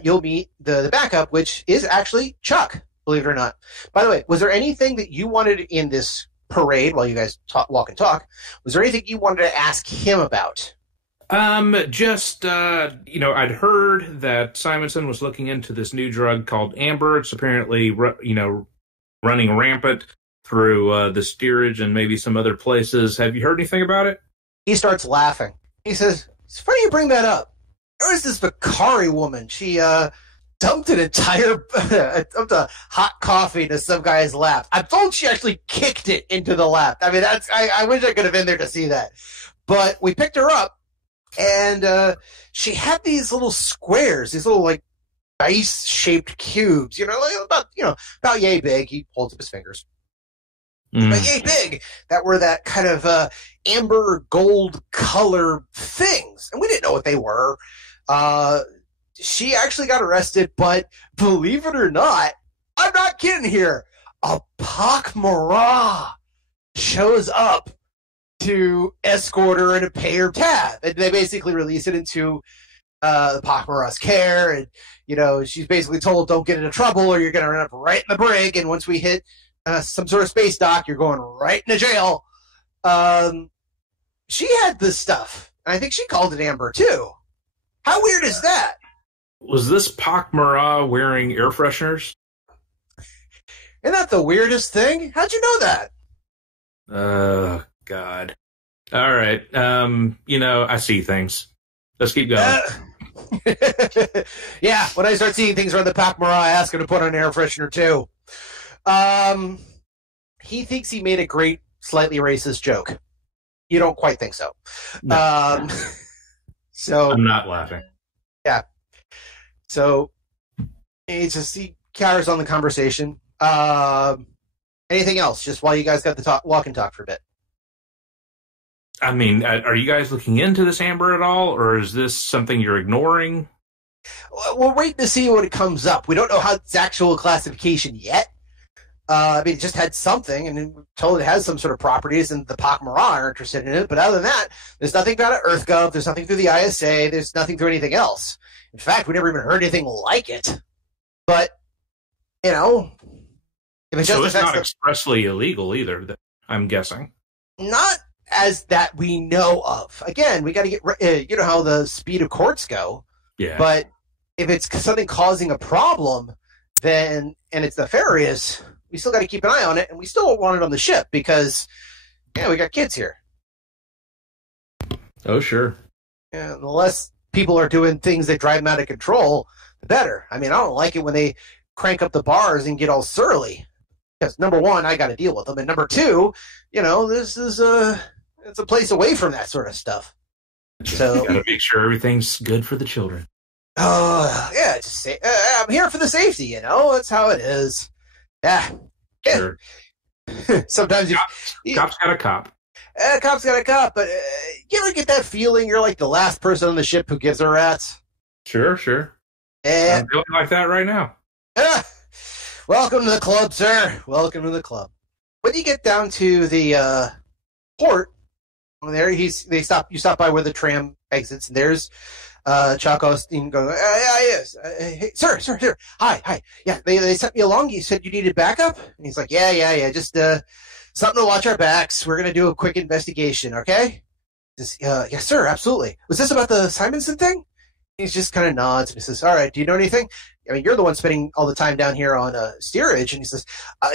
you'll meet the backup, which is actually Chuck, believe it or not. By the way, was there anything that you wanted in this parade while you guys walk and talk? Was there anything you wanted to ask him about? I'd heard that Simonson was looking into this new drug called Amber. It's apparently, running rampant through the steerage and maybe some other places. Have you heard anything about it? He starts laughing. He says, it's funny you bring that up. There was this Bakari woman. She dumped a hot coffee into some guy's lap. I'm told she actually kicked it into the lap. I mean, I wish I could have been there to see that. But we picked her up, And she had these little squares, these little like dice-shaped cubes, like about yay big. He holds up his fingers. But yay big, that were that kind of amber gold color things. And we didn't know what they were. She actually got arrested, but believe it or not, I'm not kidding here, a pak'ma'ra shows up to escort her and to pay her tab. And they basically release it into the pak'ma'ra's care. And, she's basically told, don't get into trouble or you're going to end up right in the brig. And once we hit some sort of space dock, you're going right into jail. She had this stuff. And I think she called it amber, too. How weird is that? Was this pak'ma'ra wearing air fresheners? Isn't that the weirdest thing? How'd you know that? Oh, God. All right. I see things. Let's keep going. Yeah, when I start seeing things around the pak'ma'ra, I ask him to put on an air freshener, too. He thinks he made a great, slightly racist joke. You don't quite think so. No. So I'm not laughing. Yeah. So he carries on the conversation. Anything else? Just while you guys got the walk and talk for a bit. I mean, are you guys looking into this amber at all, or is this something you're ignoring? We're waiting to see what it comes up. We don't know how its actual classification yet. It just had something, and we're told it has some sort of properties, and the pak'ma'ra are interested in it. But other than that, there's nothing about it EarthGov. There's nothing through the ISA. There's nothing through anything else. In fact, we never even heard anything like it. But, if it so it's not expressly illegal either, I'm guessing. Not as that we know of. Again, we got to get, you know how the speed of courts go. Yeah. But if it's something causing a problem, then, and it's nefarious, we still got to keep an eye on it, and we still want it on the ship because, we got kids here. Oh, sure. Yeah, the less people are doing things that drive them out of control, the better. I mean, I don't like it when they crank up the bars and get all surly. Because number one, I got to deal with them, and number two, this is it's a place away from that sort of stuff. So you got to make sure everything's good for the children. Oh, yeah, just say I'm here for the safety. That's how it is. Yeah, sure. Sometimes cop's got a cop. Cop's got a cop, but you ever get that feeling you're like the last person on the ship who gives a rat's? Sure. I'm feeling like that right now. Welcome to the club, sir. Welcome to the club. When you get down to the port, there you stop by where the tram exits, and there's Chacos going, yes, hey, sir, hi. Yeah, they sent me along. You said you needed backup? And he's like, yeah, just something to watch our backs. We're going to do a quick investigation, okay? Yes, sir, absolutely. Was this about the Simonson thing? He just kind of nods, and he says, all right, do you know anything? I mean, you're the one spending all the time down here on steerage. And he says,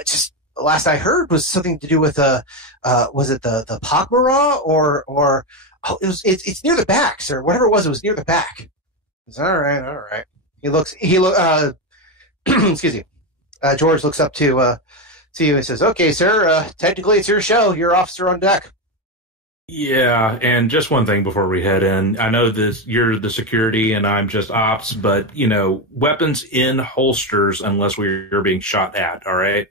just the last I heard was something to do with, was it the pak'ma'ra or it's near the back, sir. Whatever it was near the back. It's all right. He excuse me. George looks up to you and says, okay, sir, technically it's your show. You're officer on deck. Yeah, and just one thing before we head in. I know you're the security and I'm just ops, but, weapons in holsters unless we're being shot at, all right?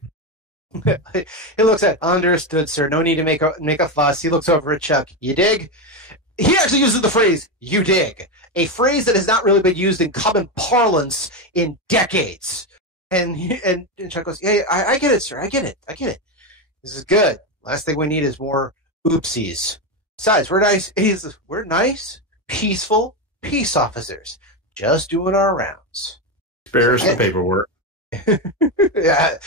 He looks at, understood, sir. No need to make a fuss. He looks over at Chuck. You dig? He actually uses the phrase, you dig, a phrase that has not really been used in common parlance in decades. And Chuck goes, yeah, I get it, sir. I get it. This is good. Last thing we need is more oopsies. Besides, we're nice, peaceful peace officers, just doing our rounds. Spares the paperwork. Yeah,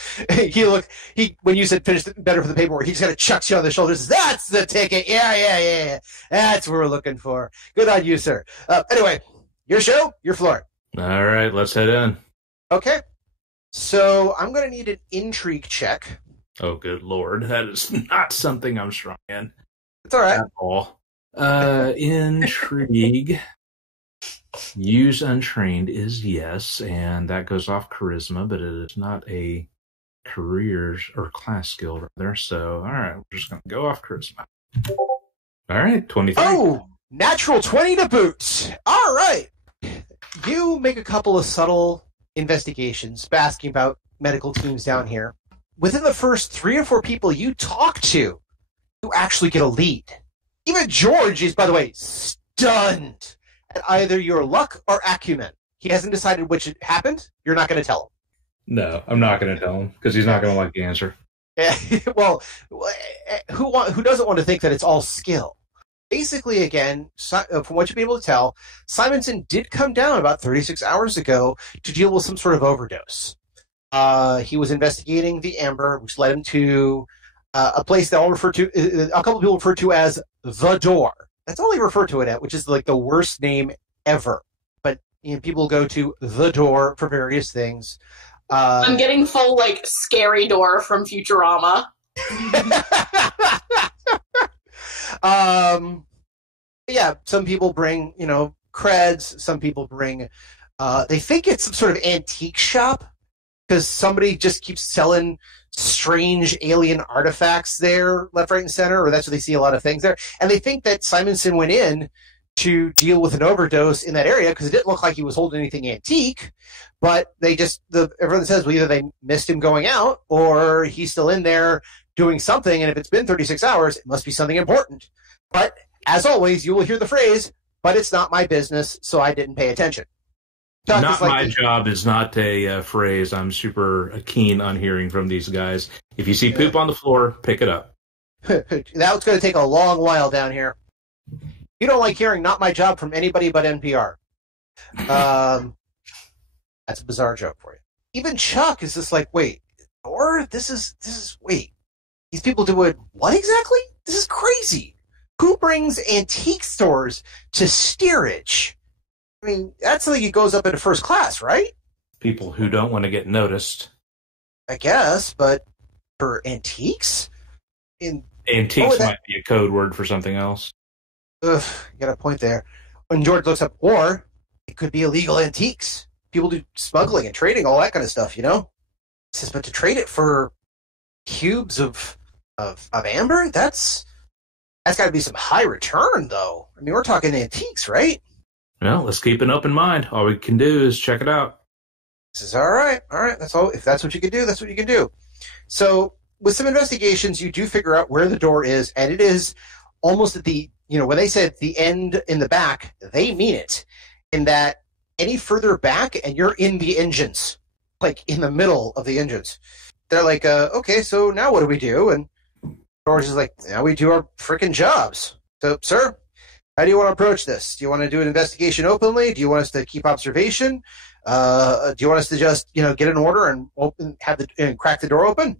when you said finish better for the paperwork, he just kind of chucks you on the shoulders. That's the ticket. Yeah. That's what we're looking for. Good on you, sir. Anyway, your show, your floor. All right, let's head in. Okay. So I'm going to need an intrigue check. Oh, good Lord. That is not something I'm strong in. It's all right. At all. Intrigue. Use untrained is yes, and that goes off charisma, but it is not a career or class skill rather. So, all right, we're just going to go off charisma. All right, 23. Oh, Natural 20 to boot. All right. You make a couple of subtle investigations, asking about medical teams down here. Within the first 3 or 4 people you talk to, you actually get a lead. Even George is, by the way, stunned at either your luck or acumen. He hasn't decided which happened. You're not going to tell him. No, I'm not going to tell him because he's not going to like the answer. Well, who doesn't want to think that it's all skill? Basically, again, from what you've been able to tell, Simonson did come down about 36 hours ago to deal with some sort of overdose. He was investigating the amber, which led him to a place that a couple of people refer to as the door. That's all they refer to it at, which is like the worst name ever. But people go to the door for various things. I'm getting full like scary door from Futurama. Yeah, some people bring, creds. Some people bring, they think it's some sort of antique shop because somebody just keeps selling strange alien artifacts there, left, right, and center, or that's what they see a lot of things there. And they think that Simonson went in to deal with an overdose in that area because it didn't look like he was holding anything antique. But everyone says, well, either they missed him going out or he's still in there doing something. And if it's been 36 hours, it must be something important. But as always, you will hear the phrase, but it's not my business, so I didn't pay attention. Not my job is not a phrase I'm super keen on hearing from these guys. If you see poop on the floor, pick it up. That's going to take a long while down here. You don't like hearing not my job from anybody but NPR. That's a bizarre joke for you. Even Chuck is just like, wait, or this is wait. These people doing what exactly? This is crazy. Who brings antique stores to steerage? I mean, that's something that goes up into first class, right? People who don't want to get noticed. I guess, but for antiques? Antiques might be a code word for something else. Ugh, you got a point there. When George looks up, or it could be illegal antiques. People do smuggling and trading, all that kind of stuff, But to trade it for cubes of amber, that's got to be some high return, though. I mean, we're talking antiques, right? Well, let's keep an open mind. All we can do is check it out. This is all right. All right, that's all. If that's what you can do, that's what you can do. So, with some investigations, you do figure out where the door is, and it is almost at the, when they said the end in the back, they mean it. In that any further back, and you're in the engines, like in the middle of the engines. They're like, okay, so now what do we do? And George is like, now we do our frickin' jobs. So, sir, how do you want to approach this? Do you want to do an investigation openly? Do you want us to keep observation? Do you want us to just, get an order and crack the door open?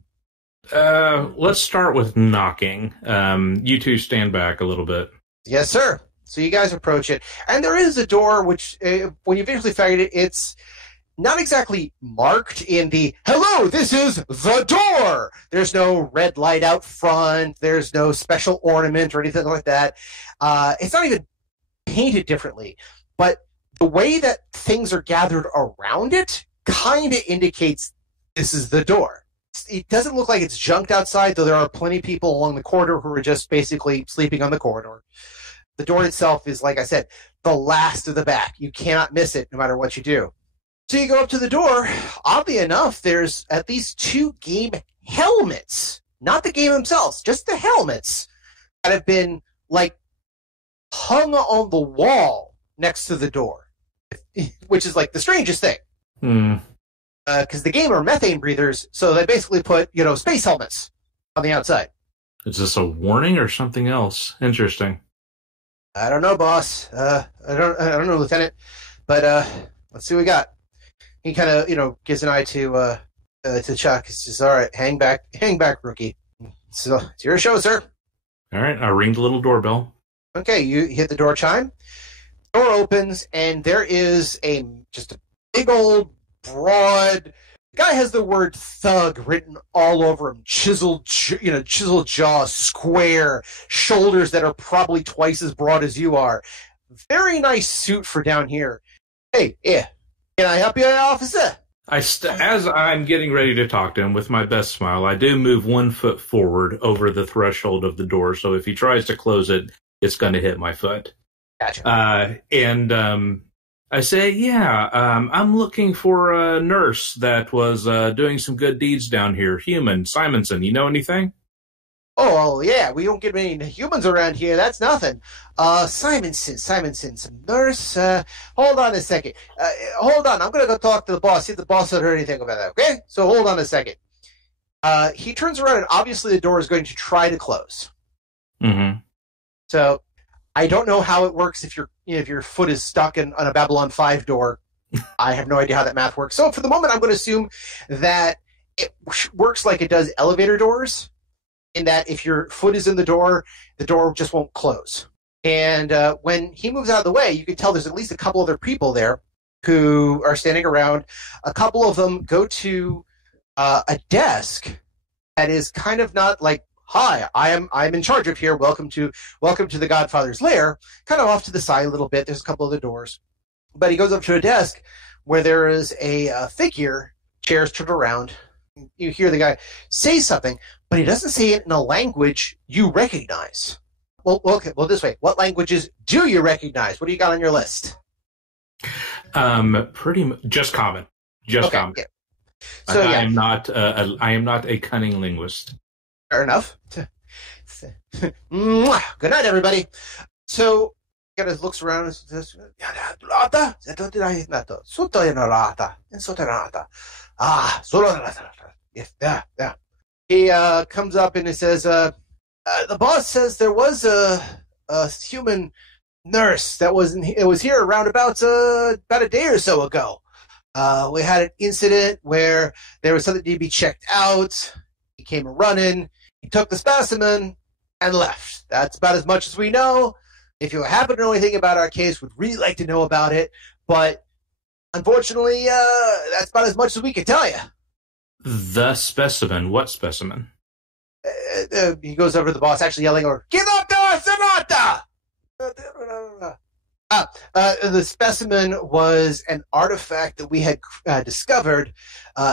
Let's start with knocking. You two stand back a little bit. Yes, sir. So you guys approach it. And there is a door which, when you visually find it, it's not exactly marked in the, hello, this is the door. There's no red light out front. There's no special ornament or anything like that. It's not even painted differently. But the way that things are gathered around it kind of indicates this is the door. It doesn't look like it's junked outside, though there are plenty of people along the corridor who are just basically sleeping on the corridor. The door itself is, like I said, the last of the back. You cannot miss it no matter what you do. So you go up to the door. Oddly enough, there's at least 2 game helmets. Not the game themselves, just the helmets that have been, hung on the wall next to the door, which is, the strangest thing. Because the game are methane breathers, so they basically put, space helmets on the outside. Is this a warning or something else? Interesting. I don't know, boss. I don't know, Lieutenant. But let's see what we got. He kind of, gives an eye to Chuck. He says, all right, hang back, rookie. So it's your show, sir. All right, I ring the little doorbell. Okay, you hit the door chime. Door opens, and there is just a big old, broad. The guy has the word thug written all over him. Chiseled jaw, square, shoulders that are probably twice as broad as you are. Very nice suit for down here. Hey, yeah. Can I help you, officer? As I'm getting ready to talk to him with my best smile, I do move 1 foot forward over the threshold of the door, so if he tries to close it, it's going to hit my foot. Gotcha. And I say, yeah, I'm looking for a nurse that was doing some good deeds down here. Human, Simonson, you know anything? Oh, well, yeah, we don't get many humans around here. That's nothing. Simonson, some nurse. Hold on a second. Hold on. I'm going to go talk to the boss, see if the boss had heard anything about that, okay? So hold on a second. He turns around, and obviously the door is going to try to close. Mm-hmm. So I don't know how it works if your foot is stuck on a Babylon 5 door. I have no idea how that math works. So for the moment, I'm going to assume that it works like it does elevator doors, in that if your foot is in the door just won't close. And when he moves out of the way, you can tell there's at least a couple other people there who are standing around. A couple of them go to a desk that is kind of not like, "Hi, I'm in charge of here. Welcome to the Godfather's lair." Kind of off to the side a little bit. There's a couple other doors, but he goes up to a desk where there is a figure. Chairs turned around. You hear the guy say something, but he doesn't say it in a language you recognize. Well, okay. Well, this way. What languages do you recognize? What do you got on your list? Pretty much just common. Just Okay, common. yeah. So I yeah, am not a cunning linguist. fair enough. Mwah. Good night, everybody. So he kind of looks around and says, yeah. He comes up and he says, the boss says there was a human nurse that was here around about a day or so ago. We had an incident where there was something to be checked out. He came running. He took the specimen and left. That's about as much as we know. If you happen to know anything about our case, we'd really like to know about it. But unfortunately, that's about as much as we can tell you. The specimen? What specimen? He goes over to the boss, actually yelling over, "Kinota Sonata!" The specimen was an artifact that we had discovered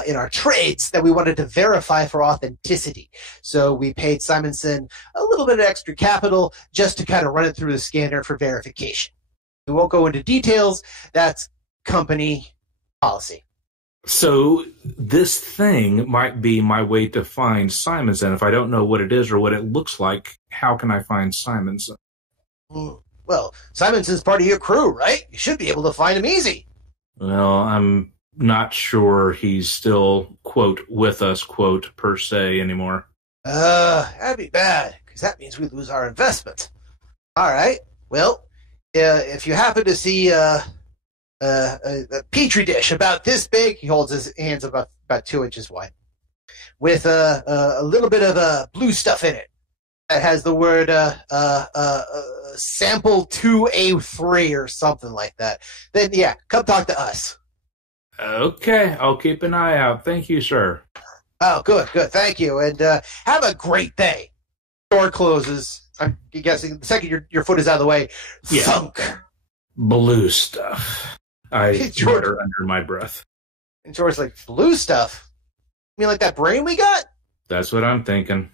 in our trades that we wanted to verify for authenticity. So we paid Simonson a little bit of extra capital just to kind of run it through the scanner for verification. We won't go into details. That's company policy. So this thing might be my way to find Simonson. If I don't know what it is or what it looks like, how can I find Simonson? Well, Simonson's part of your crew, right? You should be able to find him easy. Well, I'm not sure he's still, quote, with us, quote, per se anymore. That'd be bad, because that means we lose our investment. All right. Well, if you happen to see a petri dish about this big, he holds his hands about 2 inches wide, with a little bit of blue stuff in it that has the word sample 2A3 or something like that, then yeah, come talk to us. Okay, I'll keep an eye out. Thank you, sir. Oh, good. Thank you, and have a great day. Door closes. I'm guessing the second your foot is out of the way, Yeah. thunk. Blue stuff. I George- mutter under my breath. And George's like, blue stuff? You mean like that brain we got? That's what I'm thinking.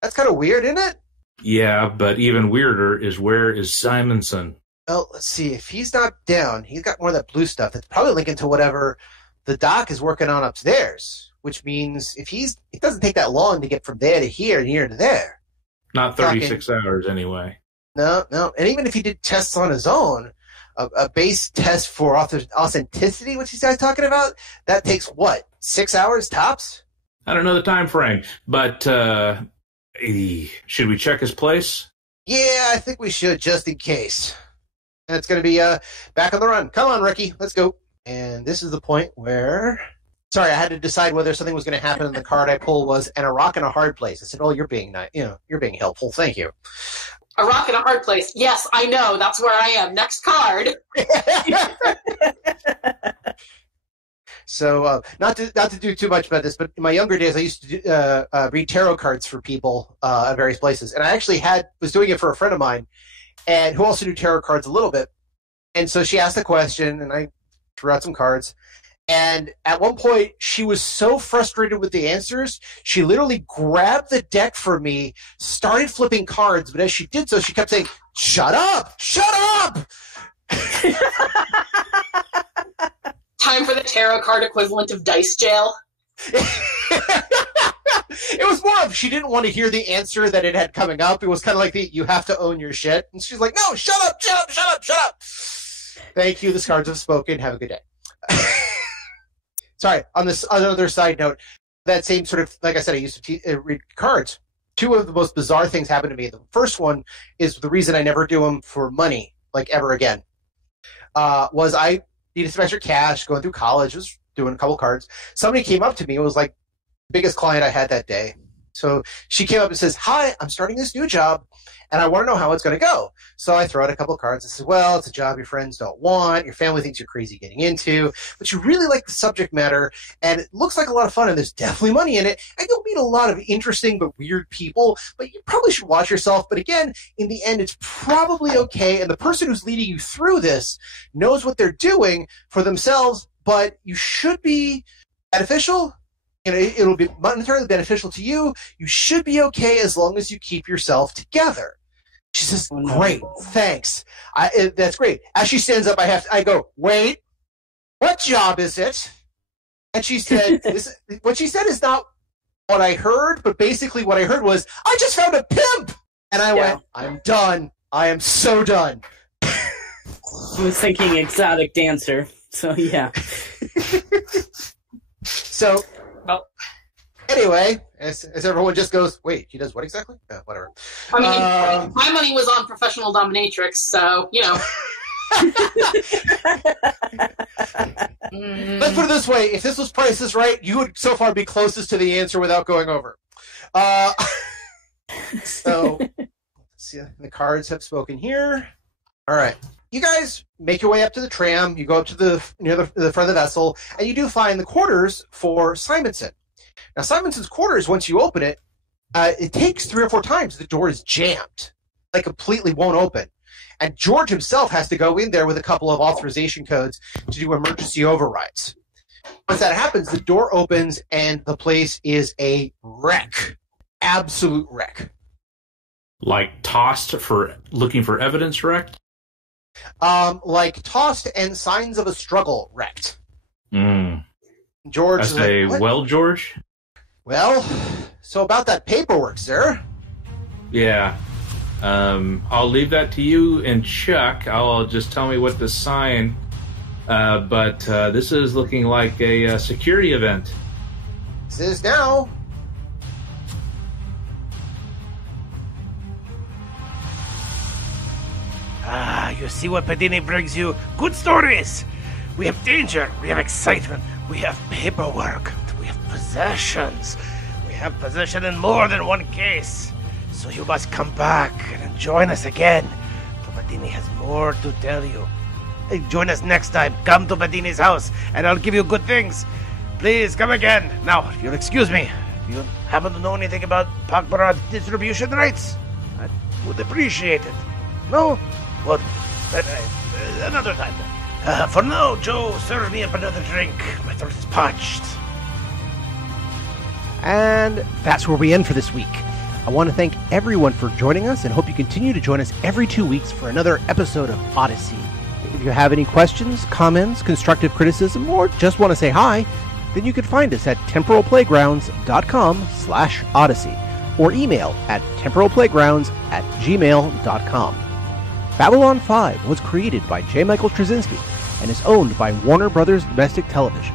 That's kind of weird, isn't it? Yeah, but even weirder is where is Simonson? Well, let's see. If he's not down, he's got more of that blue stuff. That's probably linking to whatever the doc is working on upstairs, which means it doesn't take that long to get from there to here and here to there. Not 36 hours anyway. No. And even if he did tests on his own, a base test for authenticity, which he's talking about, that takes what, 6 hours tops? I don't know the time frame, but should we check his place? Yeah, I think we should, just in case. And it's going to be back on the run. Come on, Ricky, let's go. And this is the point where... Sorry, I had to decide whether something was going to happen, and the card I pulled was, and a rock in a hard place. I said, "Oh, you're being nice. You're being helpful. Thank you." A rock in a hard place. Yes, I know. That's where I am. Next card. So, not to do too much about this, but in my younger days, I used to read tarot cards for people at various places, and I actually was doing it for a friend of mine, and who also knew tarot cards a little bit. And so she asked a question, and I threw out some cards, And at one point, she was so frustrated with the answers, she literally grabbed the deck from me, started flipping cards, but as she did so, she kept saying, "Shut up! Shut up!" Time for the tarot card equivalent of dice jail. It was more of she didn't want to hear the answer that it had coming up. It was kind of like you have to own your shit. And she's like, "No, shut up, shut up, shut up, shut up." Thank you. The cards have spoken. Have a good day. Sorry, on another side note, that same sort of, like I said, I used to read cards. Two of the most bizarre things happened to me. The first one is the reason I never do them for money, like ever again, was I needed some extra cash going through college, was doing a couple cards. Somebody came up to me and was like the biggest client I had that day. So she came up and says, "Hi, I'm starting this new job, and I want to know how it's going to go." So I throw out a couple of cards and say, "Well, it's a job your friends don't want, your family thinks you're crazy getting into, but you really like the subject matter, and it looks like a lot of fun, and there's definitely money in it, and you'll meet a lot of interesting but weird people, but you probably should watch yourself. But again, in the end, it's probably okay, and the person who's leading you through this knows what they're doing for themselves, but you should be beneficial. You know, it'll be monetarily beneficial to you. You should be okay as long as you keep yourself together." She says, "Great, thanks. That's great." As she stands up, I go, "Wait, what job is it?" And she said, what she said is not what I heard, but basically what I heard was, "I just found a pimp." And I went, "I'm done. I am so done." I was thinking exotic dancer, so yeah. So, well, anyway, as everyone just goes, "Wait, he does what exactly?" Whatever. I mean, my money was on professional dominatrix, so, you know. Let's put it this way. If this was Price is Right, you would so far be closest to the answer without going over. So, let's see, the cards have spoken here. All right. You guys make your way up to the tram. You go up to near the front of the vessel, and you do find the quarters for Simonson. Now, Simonson's quarters, once you open it, it takes 3 or 4 times. The door is jammed, like completely won't open. And George himself has to go in there with a couple of authorization codes to do emergency overrides. Once that happens, the door opens, and the place is a wreck. Absolute wreck. Like tossed for looking for evidence wrecked? Like tossed and signs of a struggle wrecked. George I say, like, "Well, George?" "Well, so about that paperwork, sir." "Yeah. I'll leave that to you and Chuck. I'll just tell me what to sign. But this is looking like a security event." This is now. You see what Padini brings you? Good stories! We have danger, we have excitement, we have paperwork, we have possessions. We have possession in more than one case. So you must come back and join us again. Padini has more to tell you. Join us next time. Come to Padini's house, and I'll give you good things. Please, come again. Now, if you'll excuse me, if you happen to know anything about pak'ma'ra distribution rights, I would appreciate it. No? Well, another time. For now, Joe, serve me up another drink. My throat is parched. And that's where we end for this week. I want to thank everyone for joining us and hope you continue to join us every 2 weeks for another episode of Odyssey. If you have any questions, comments, constructive criticism, or just want to say hi, then you can find us at temporalplaygrounds.com/Odyssey or email at temporalplaygrounds@gmail.com. Babylon 5 was created by J. Michael Straczynski and is owned by Warner Brothers Domestic Television.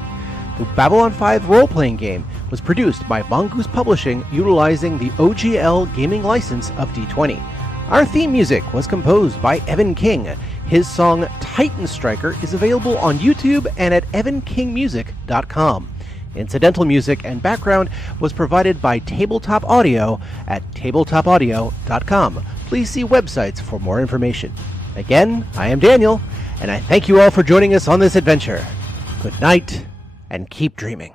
The Babylon 5 role-playing game was produced by Mongoose Publishing utilizing the OGL gaming license of D20. Our theme music was composed by Evan King. His song Titan Striker is available on YouTube and at evankingmusic.com. Incidental music and background was provided by Tabletop Audio at tabletopaudio.com. Please see websites for more information. Again, I am Daniel, and I thank you all for joining us on this adventure. Good night, and keep dreaming.